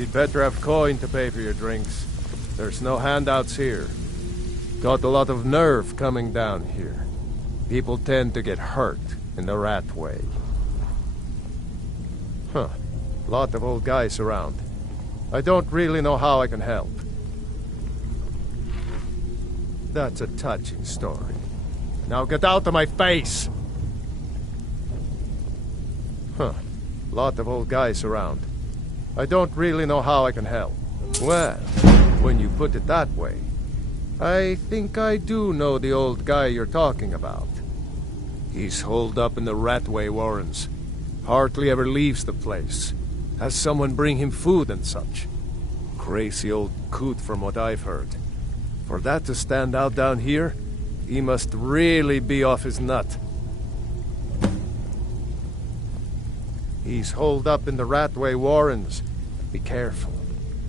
You'd better have coin to pay for your drinks. There's no handouts here. Got a lot of nerve coming down here. People tend to get hurt in the rat way. Huh. Lot of old guys around. I don't really know how I can help. That's a touching story. Now get out of my face! Huh. Lot of old guys around. I don't really know how I can help. Well, when you put it that way, I think I do know the old guy you're talking about. He's holed up in the Ratway Warrens. Hardly ever leaves the place. Has someone bring him food and such. Crazy old coot from what I've heard. For that to stand out down here, he must really be off his nut. He's holed up in the Ratway Warrens. Be careful.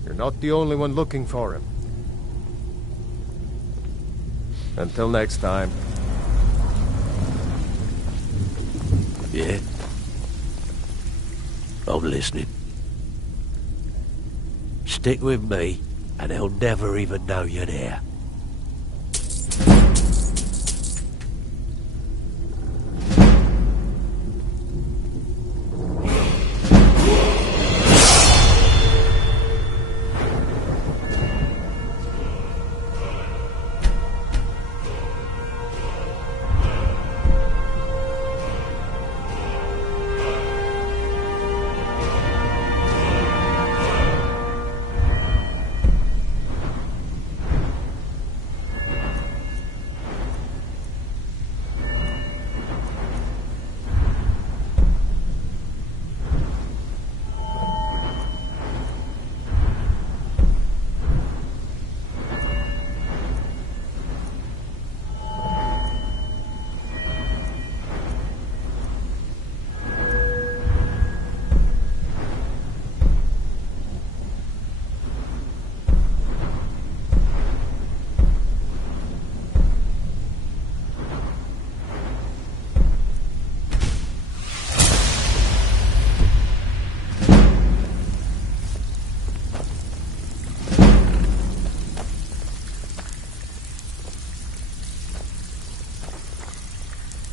You're not the only one looking for him. Until next time. Yeah? I'm listening. Stick with me, and they'll never even know you're there.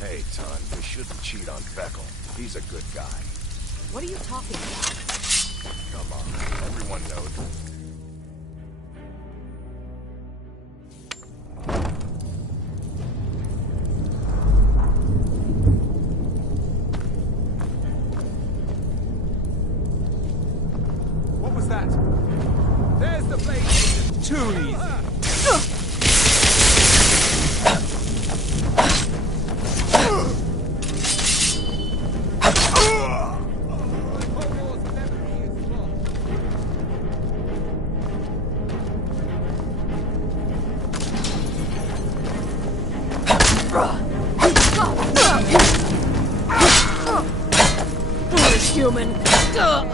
Hey, Ton, we shouldn't cheat on Beckel. He's a good guy. What are you talking about? Come on, everyone knows. What was that? There's the blade. Too easy. Foolish human. Ow.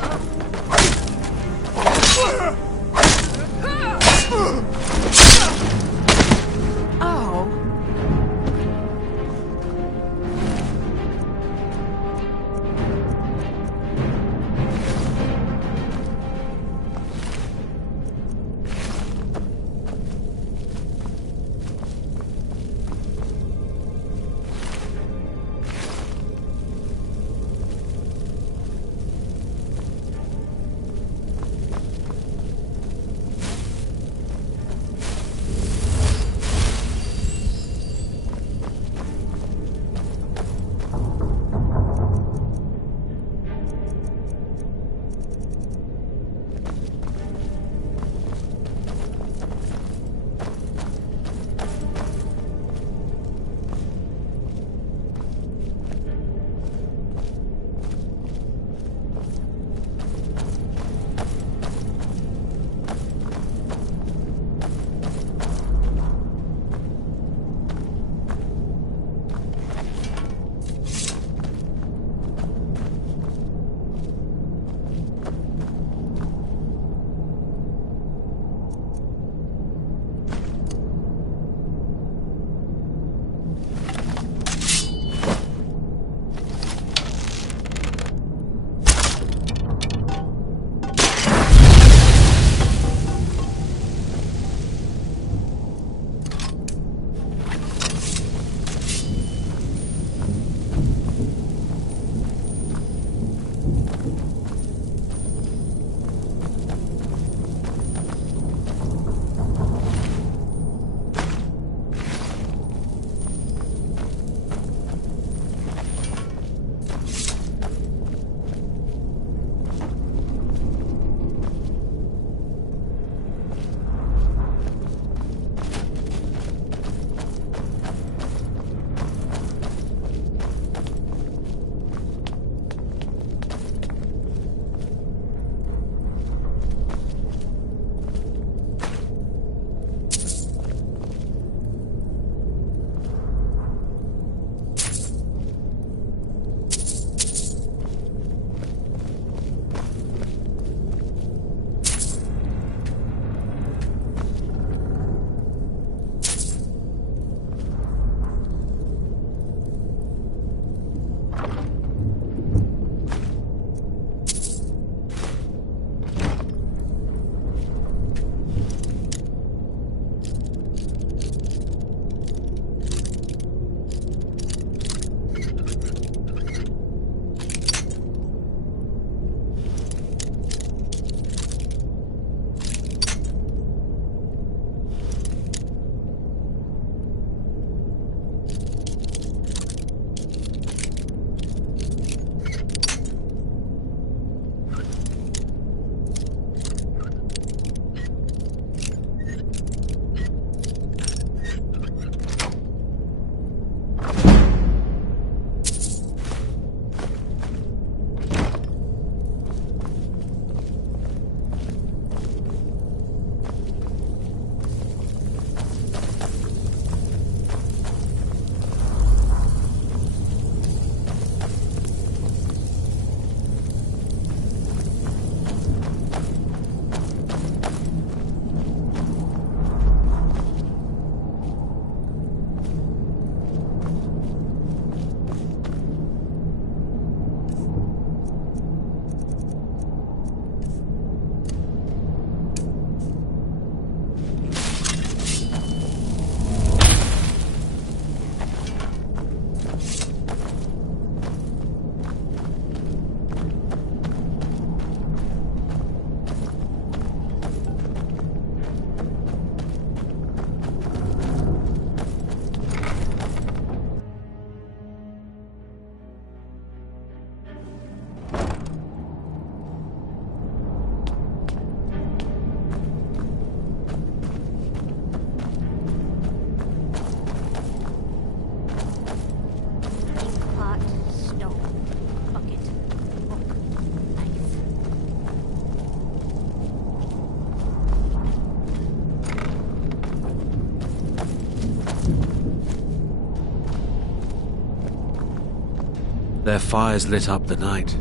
Their fires lit up the night,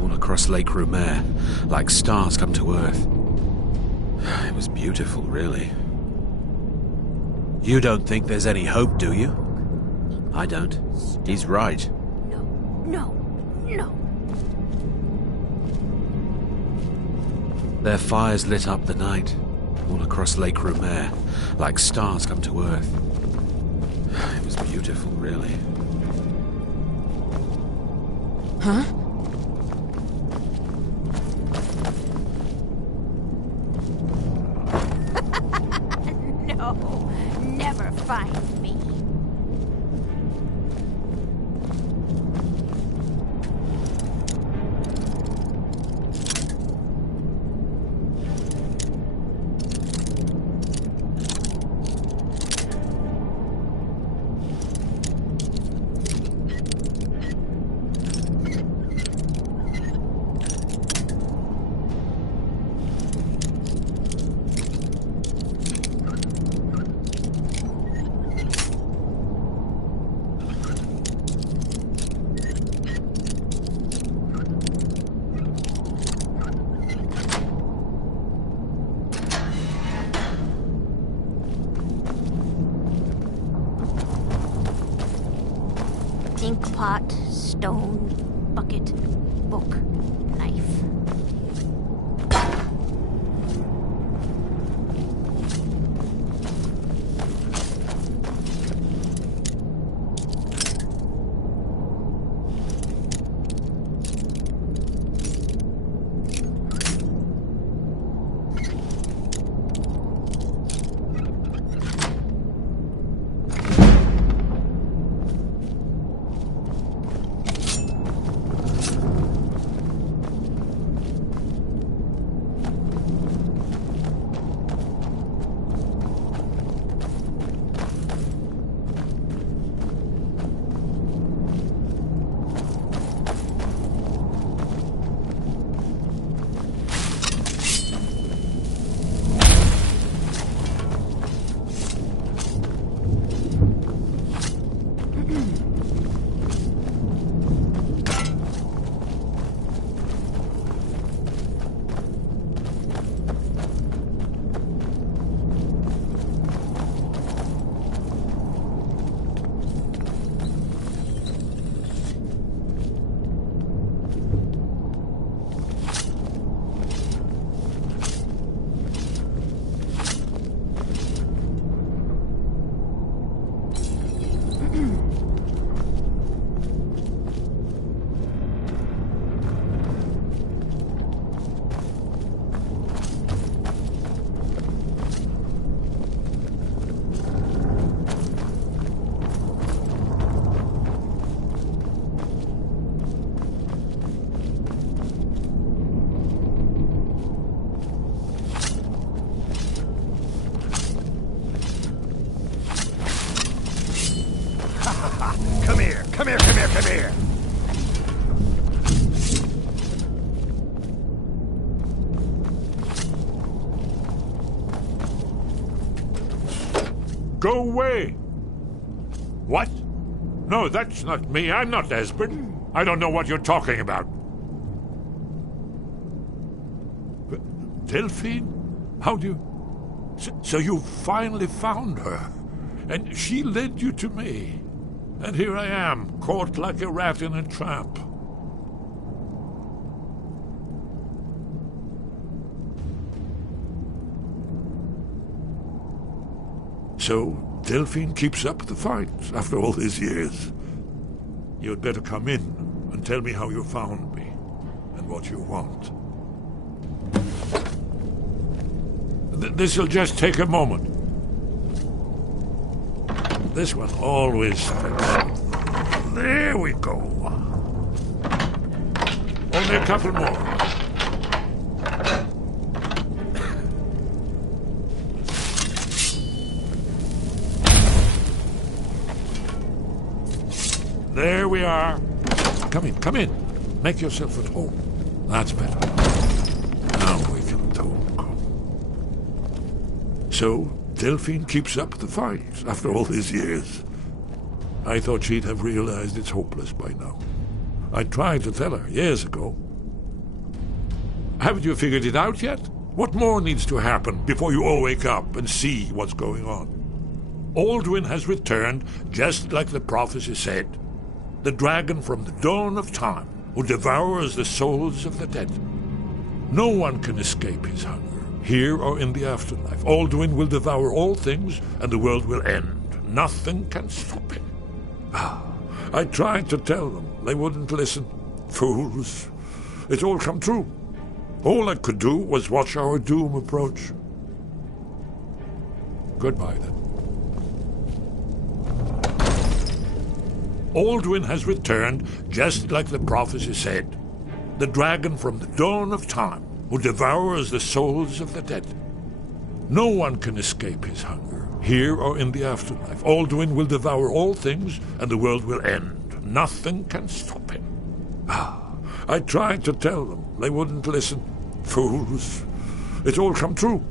all across Lake Rumer, like stars come to Earth. It was beautiful, really. You don't think there's any hope, do you? I don't. He's right. No. Their fires lit up the night, all across Lake Rumer, like stars come to Earth. It was beautiful, really. Huh? No, never find me. Ink pot, stone, bucket, book, knife. Come here! Go away! What? No, that's not me. I'm not Esbern. I don't know what you're talking about. Delphine? How do you... So you finally found her, and she led you to me. And here I am, caught like a rat in a trap. So, Delphine keeps up the fight after all these years. You'd better come in and tell me how you found me, and what you want. This'll just take a moment. This one always sticks. There we go. Only a couple more. There we are. Come in, come in. Make yourself at home. That's better. Now we can talk. So, Delphine keeps up the fight after all these years. I thought she'd have realized it's hopeless by now. I tried to tell her years ago. Haven't you figured it out yet? What more needs to happen before you all wake up and see what's going on? Alduin has returned just like the prophecy said. The dragon from the dawn of time who devours the souls of the dead. No one can escape his hunger, here or in the afterlife. Alduin will devour all things and the world will end. Nothing can stop him. I tried to tell them. They wouldn't listen. Fools. It's all come true. All I could do was watch our doom approach. Goodbye, then. Alduin has returned just like the prophecy said. The dragon from the dawn of time who devours the souls of the dead. No one can escape his hunger, here or in the afterlife. Alduin will devour all things and the world will end. Nothing can stop him. I tried to tell them. They wouldn't listen. Fools. It's all come true.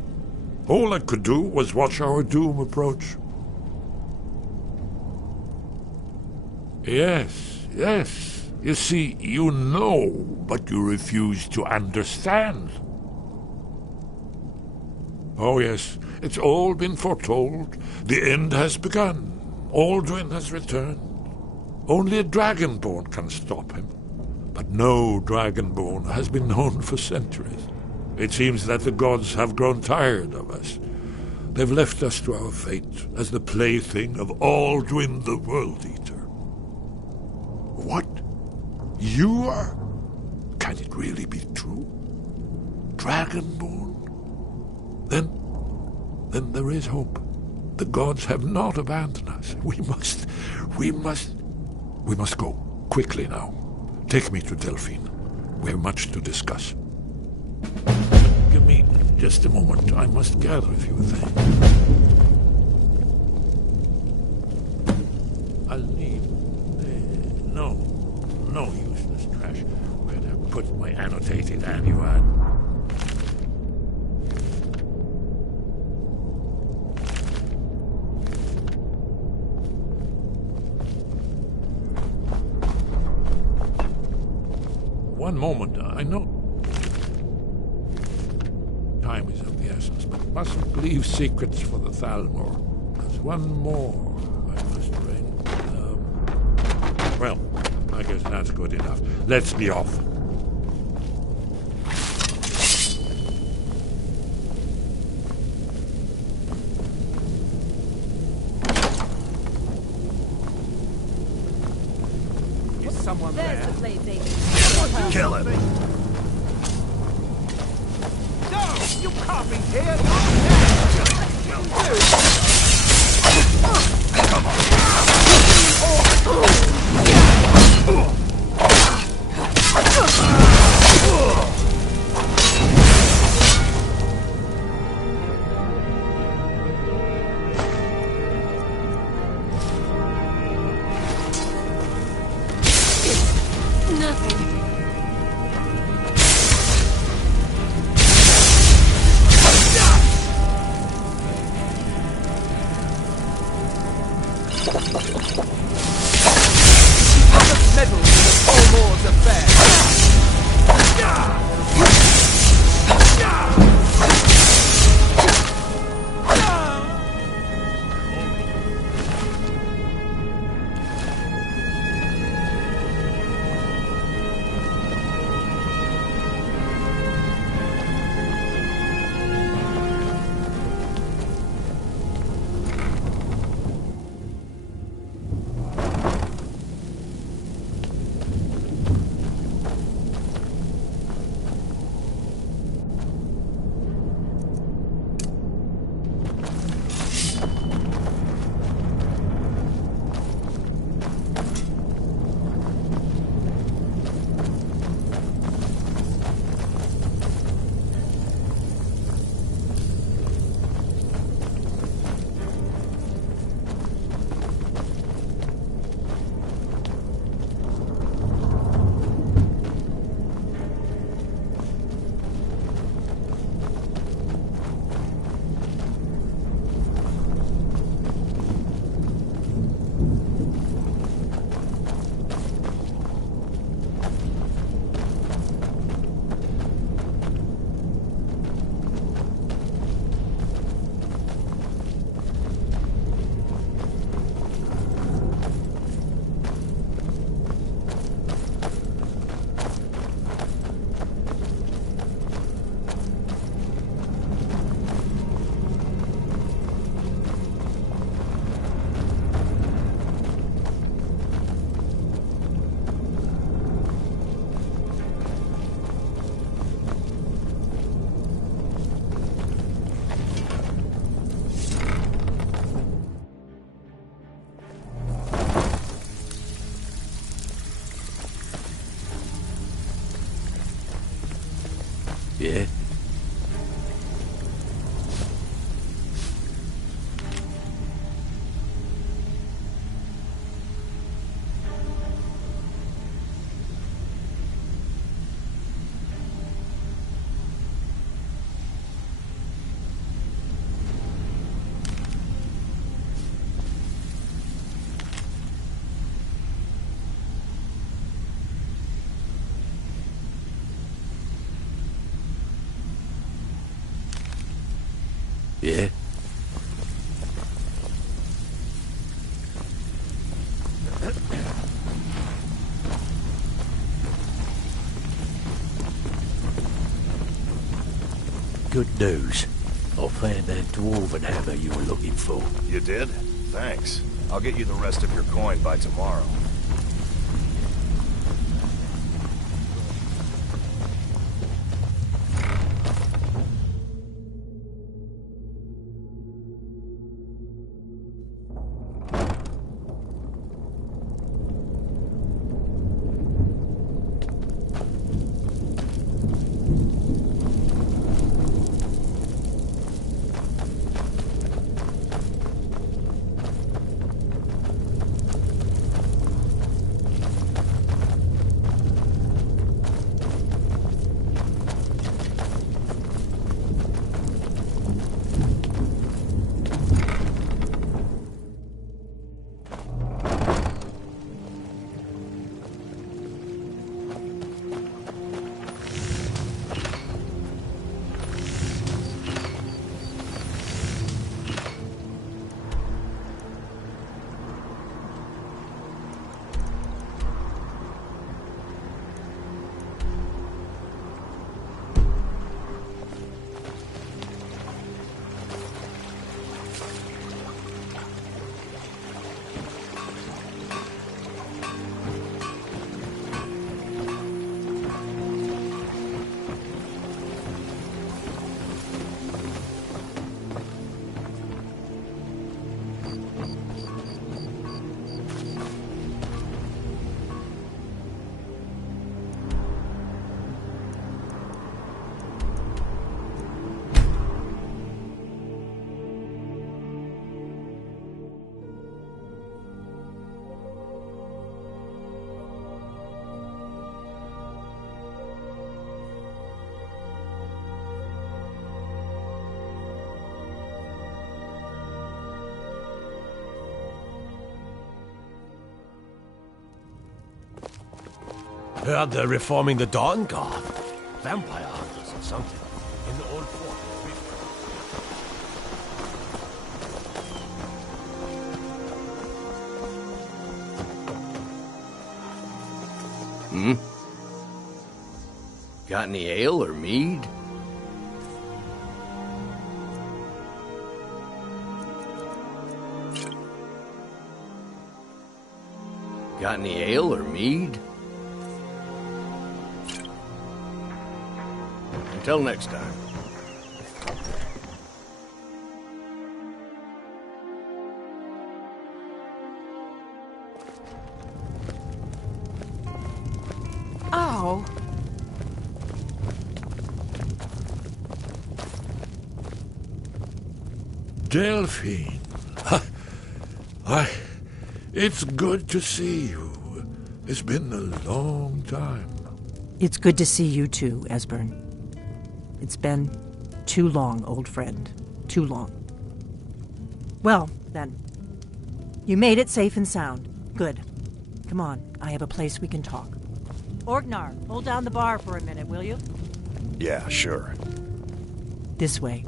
All I could do was watch our doom approach. Yes, yes. You see, you know, but you refuse to understand. Oh yes, it's all been foretold. The end has begun. Alduin has returned. Only a dragonborn can stop him. But no dragonborn has been known for centuries. It seems that the gods have grown tired of us. They've left us to our fate as the plaything of Alduin the World Eater. What? You are? Can it really be true? Dragonborn? Then there is hope. The gods have not abandoned us. We must go. Quickly now. Take me to Delphine. We have much to discuss. Give me just a moment. I must gather a few things. I'll need... No useless trash. Where'd I put my annotated annuad? One moment, I know. Time is of the essence, but mustn't leave secrets for the Thalmor. There's one more I must bring. Well, I guess that's good enough. Let's be off. Is someone there? Kill him! No! You can't be here! Come on! good news. I found that dwarven hammer you were looking for. You did? Thanks. I'll get you the rest of your coin by tomorrow. Heard they're reforming the Dawn Guard. Vampire hunters or something. In the old fort. Hmm? Got any ale or mead? Got any ale or mead? Until next time. Ow! Delphine. It's good to see you. It's been a long time. It's good to see you too, Esbern. It's been too long, old friend. Too long. Well, then. You made it safe and sound. Good. Come on, I have a place we can talk. Orgnar, hold down the bar for a minute, will you? Yeah, sure. This way.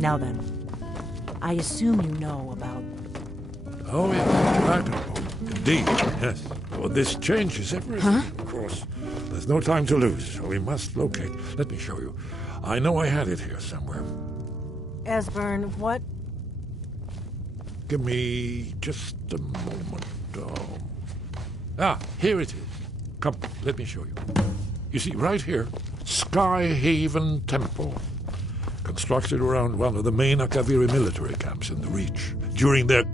Now then, I assume you know about... Oh, yes, indeed, yes. Well, this changes everything, of course. There's no time to lose, so we must locate. Let me show you. I know I had it here somewhere. Esbern, what? Give me just a moment. Here it is. Come, let me show you. You see, right here, Skyhaven Temple. Constructed around one of the main Akaviri military camps in the Reach. During their...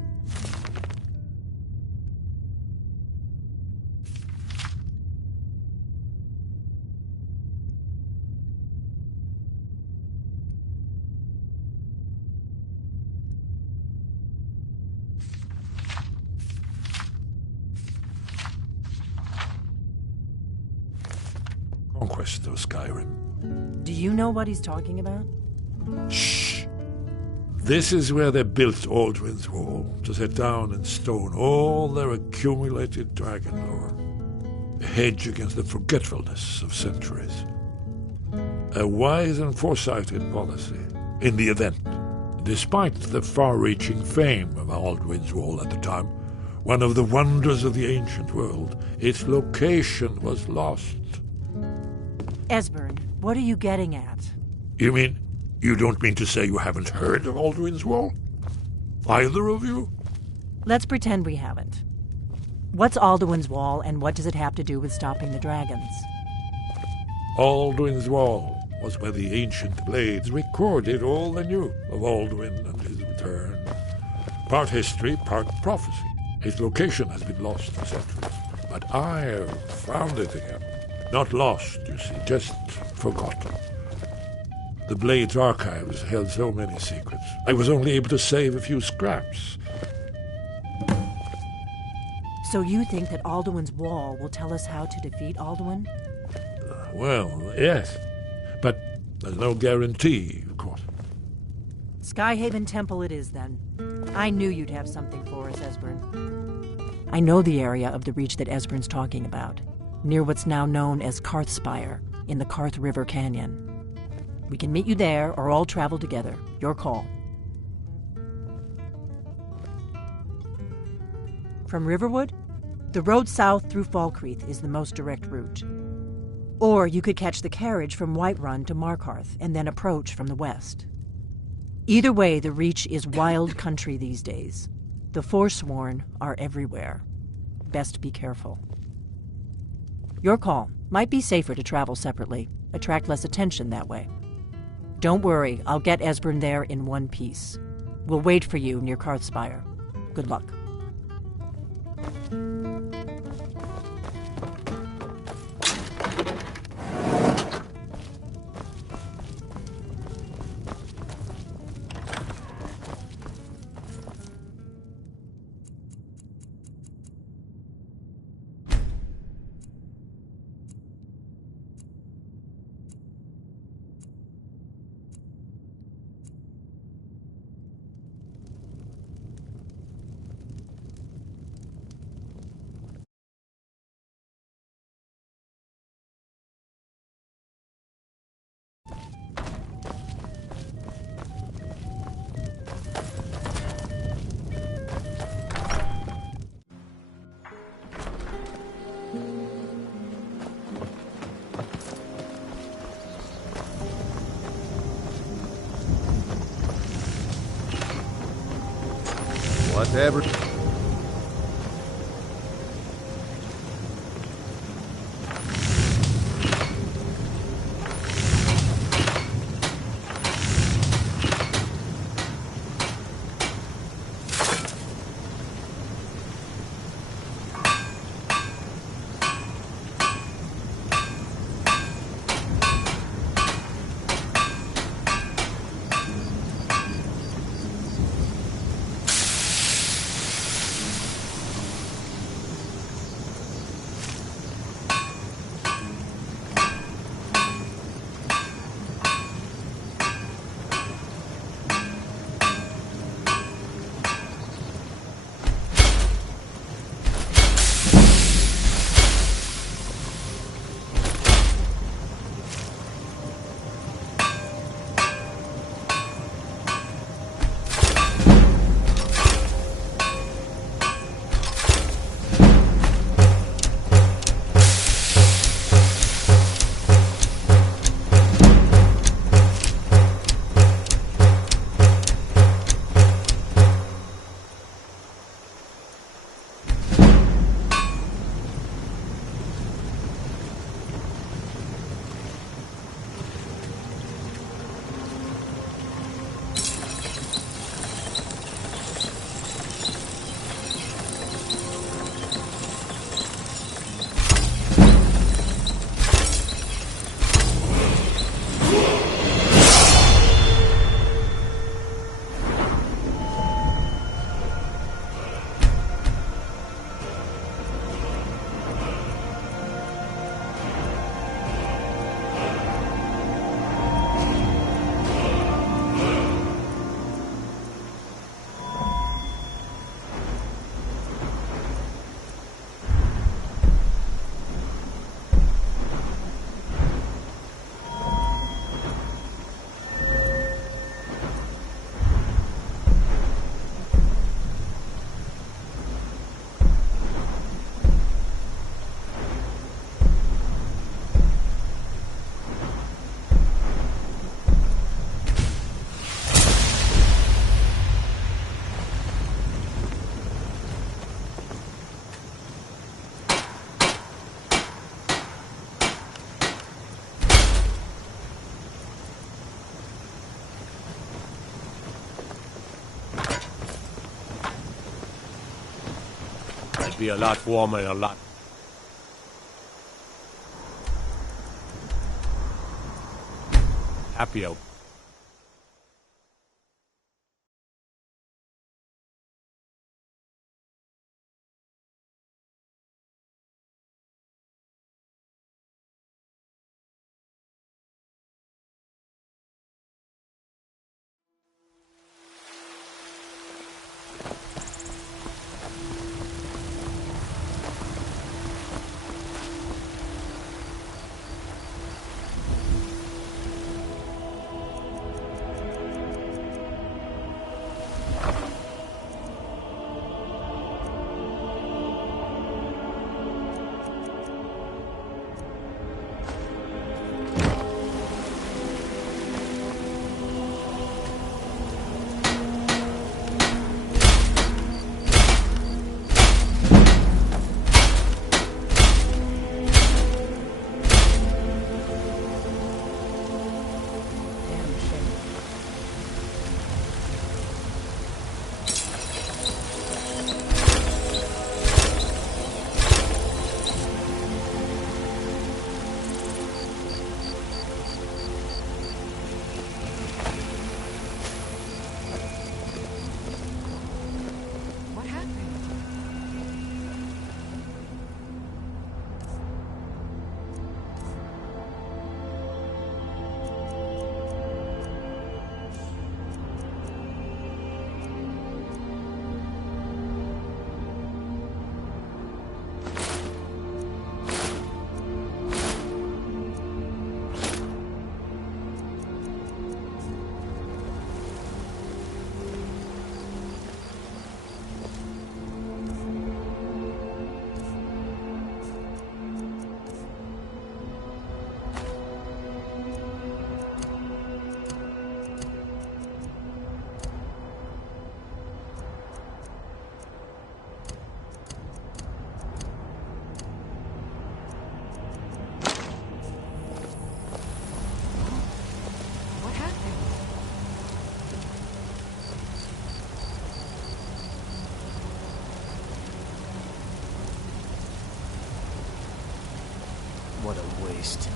conquest of Skyrim. Do you know what he's talking about? Shh! This is where they built Alduin's Wall, to set down in stone all their accumulated dragon lore. A hedge against the forgetfulness of centuries. A wise and foresighted policy, in the event. Despite the far-reaching fame of Alduin's Wall at the time, one of the wonders of the ancient world, its location was lost. Esbern, what are you getting at? You mean, you don't mean to say you haven't heard of Alduin's Wall? Either of you? Let's pretend we haven't. What's Alduin's Wall, and what does it have to do with stopping the dragons? Alduin's Wall was where the ancient blades recorded all they knew of Alduin and his return. Part history, part prophecy. His location has been lost for centuries, but I have found it again. Not lost, you see, just forgotten. The Blade's archives held so many secrets. I was only able to save a few scraps. So you think that Alduin's Wall will tell us how to defeat Alduin? Well, yes. But there's no guarantee, of course. Skyhaven Temple it is, then. I knew you'd have something for us, Esbern. I know the area of the Reach that Esbern's talking about, near what's now known as Karthspire, in the Karth River Canyon. We can meet you there, or all travel together. Your call. From Riverwood, the road south through Falkreath is the most direct route. Or you could catch the carriage from Whiterun to Markarth and then approach from the west. Either way, the Reach is wild country these days. The Forsworn are everywhere. Best be careful. Your call. Might be safer to travel separately. Attract less attention that way. Don't worry, I'll get Esbern there in one piece. We'll wait for you near Karthspire. Good luck. Whatever. be a lot warmer and a lot... happier. What a waste.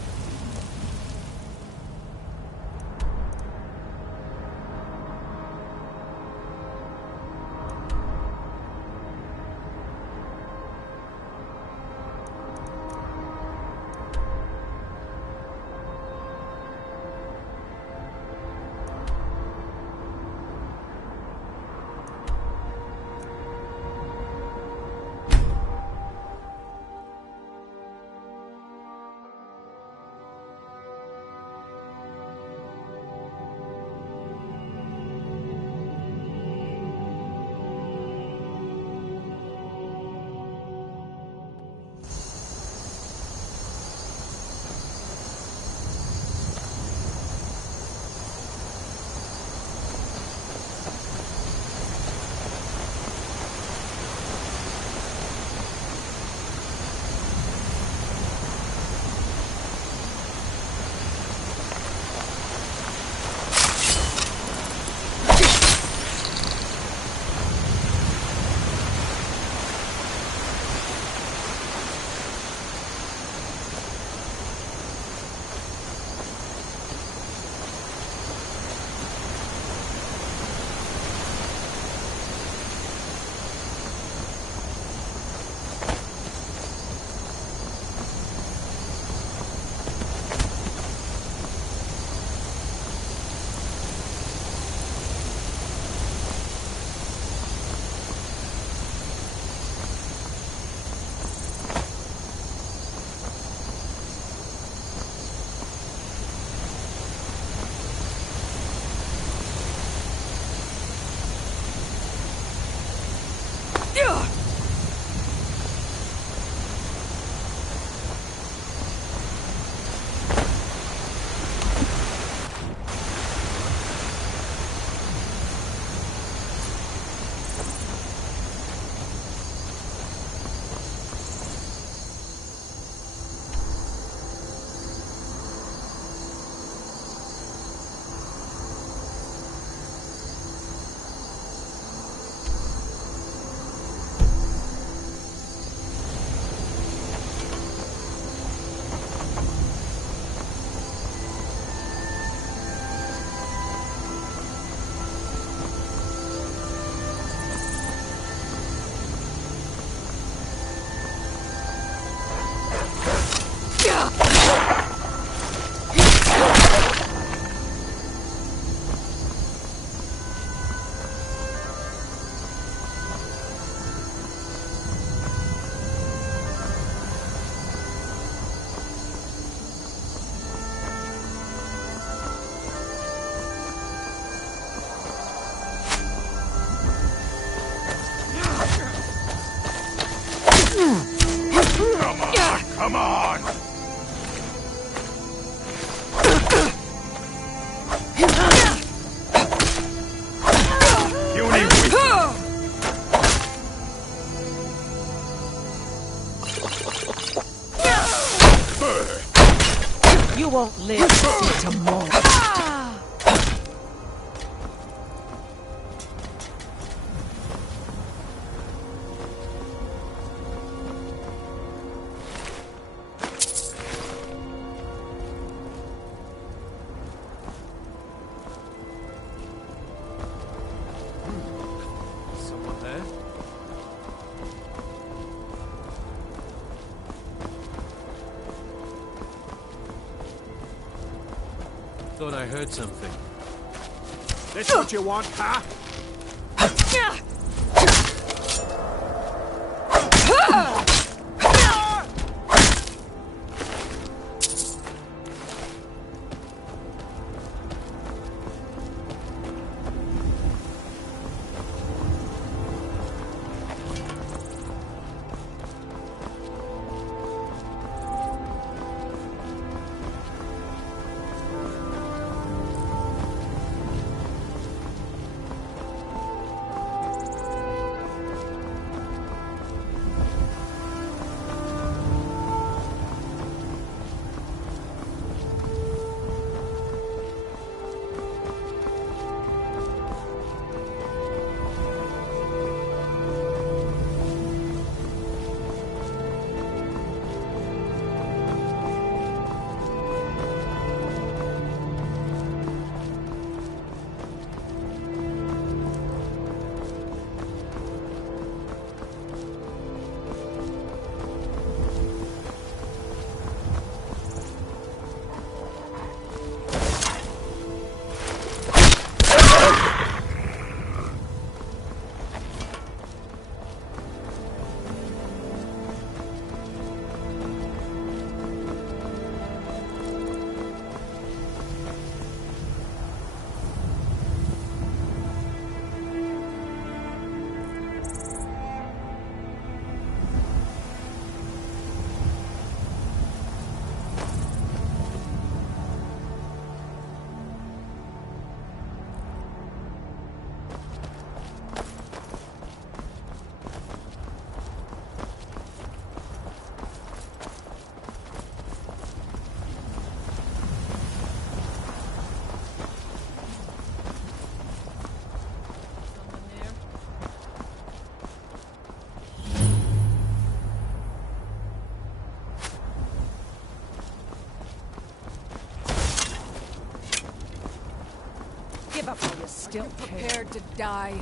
You won't live to see tomorrow. Someone there? Thought I heard something. This what you want, huh? Give up while you're still prepared to die.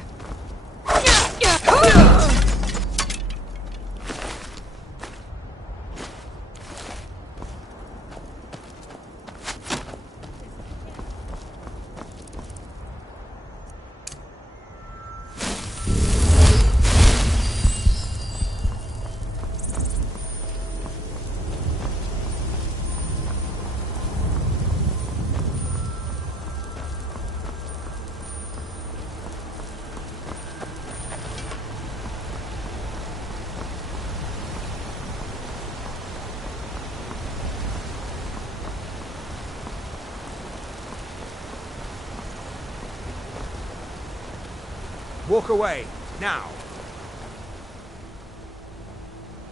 Walk away, now.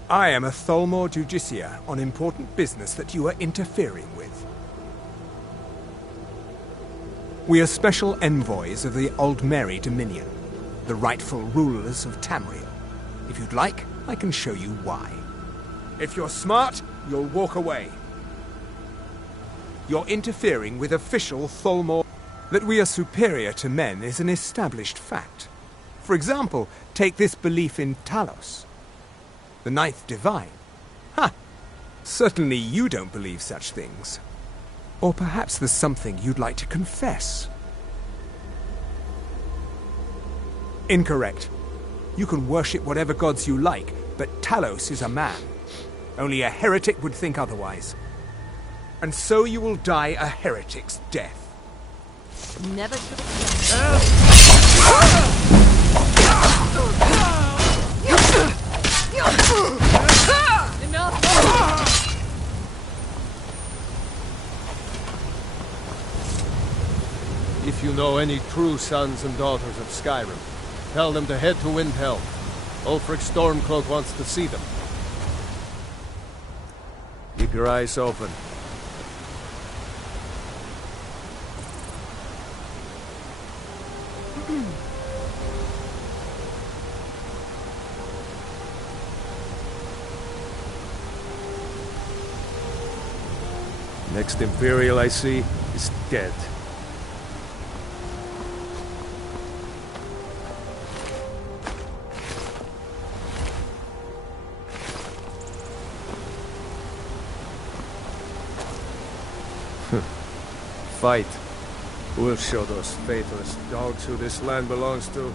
I am a Tholmor Judiciar on important business that you are interfering with. We are special envoys of the Aldmeri Dominion, the rightful rulers of Tamriel. If you'd like, I can show you why. If you're smart, you'll walk away. You're interfering with official Tholmor. That we are superior to men is an established fact. For example, take this belief in Talos, the Ninth Divine. Ha! Certainly you don't believe such things. Or perhaps there's something you'd like to confess. Incorrect. You can worship whatever gods you like, but Talos is a man. Only a heretic would think otherwise. And so you will die a heretic's death. Never should have. If you know any true sons and daughters of Skyrim, tell them to head to Windhelm. Ulfric Stormcloak wants to see them. Keep your eyes open. Next Imperial I see is dead. Fight. We'll show those faithless dogs who this land belongs to.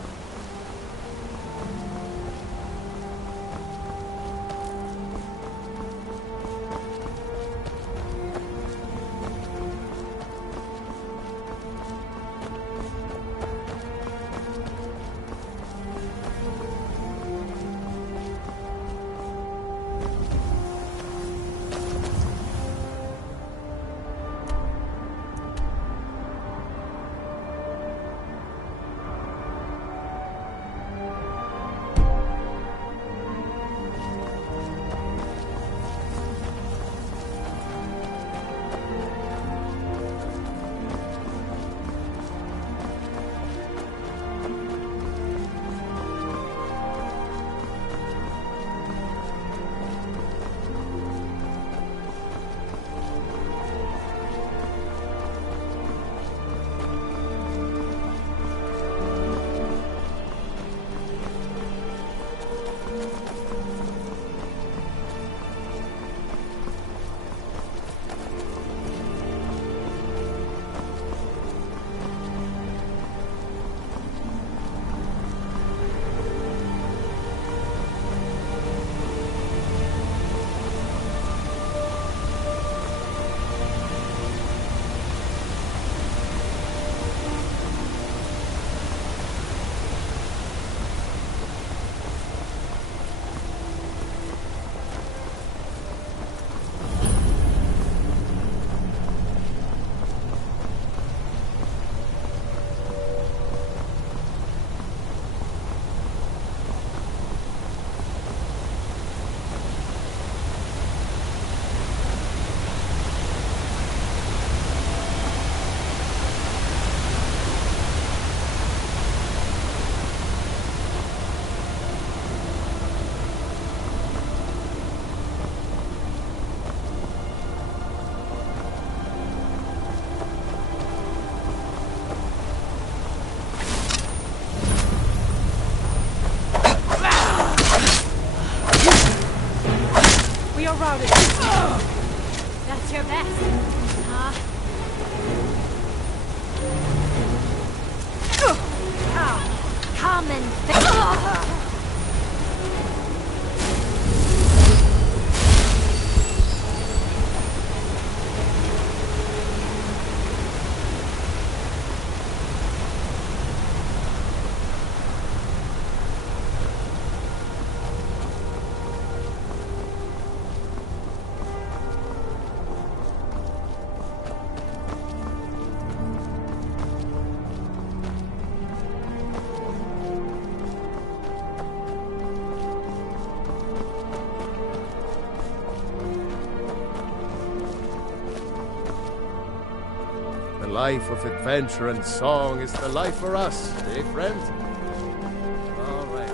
That's your best, huh? Come and The life of adventure and song is the life for us, eh, friend? All right.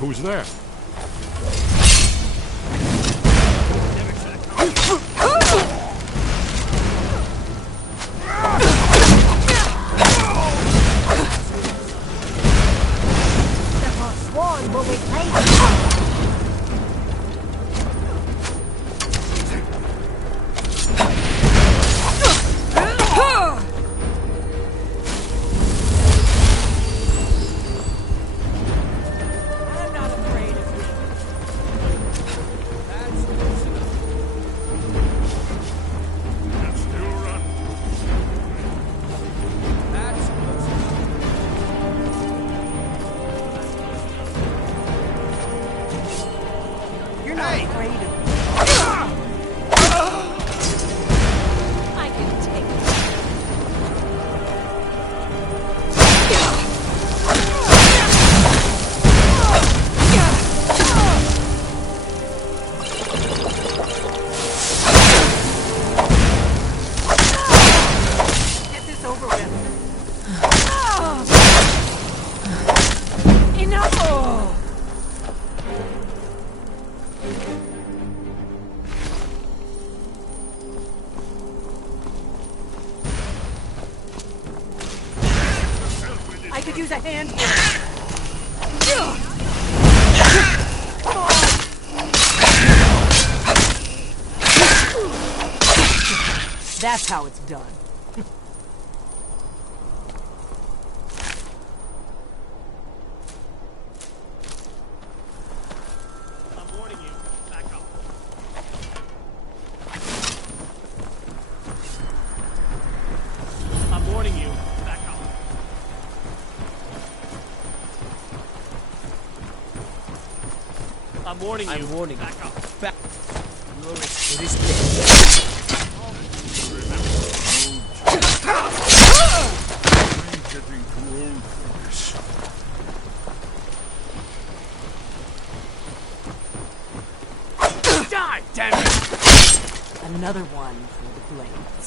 Who's there? Sworn will reclaim I could use a hand. That's how it's done. I'm warning you. Back up. I'm warning you. Back up. I'm warning you. I'm warning you. Back up. Back. You're it is Getting too old for this. Die, damn it! Another one for the blades.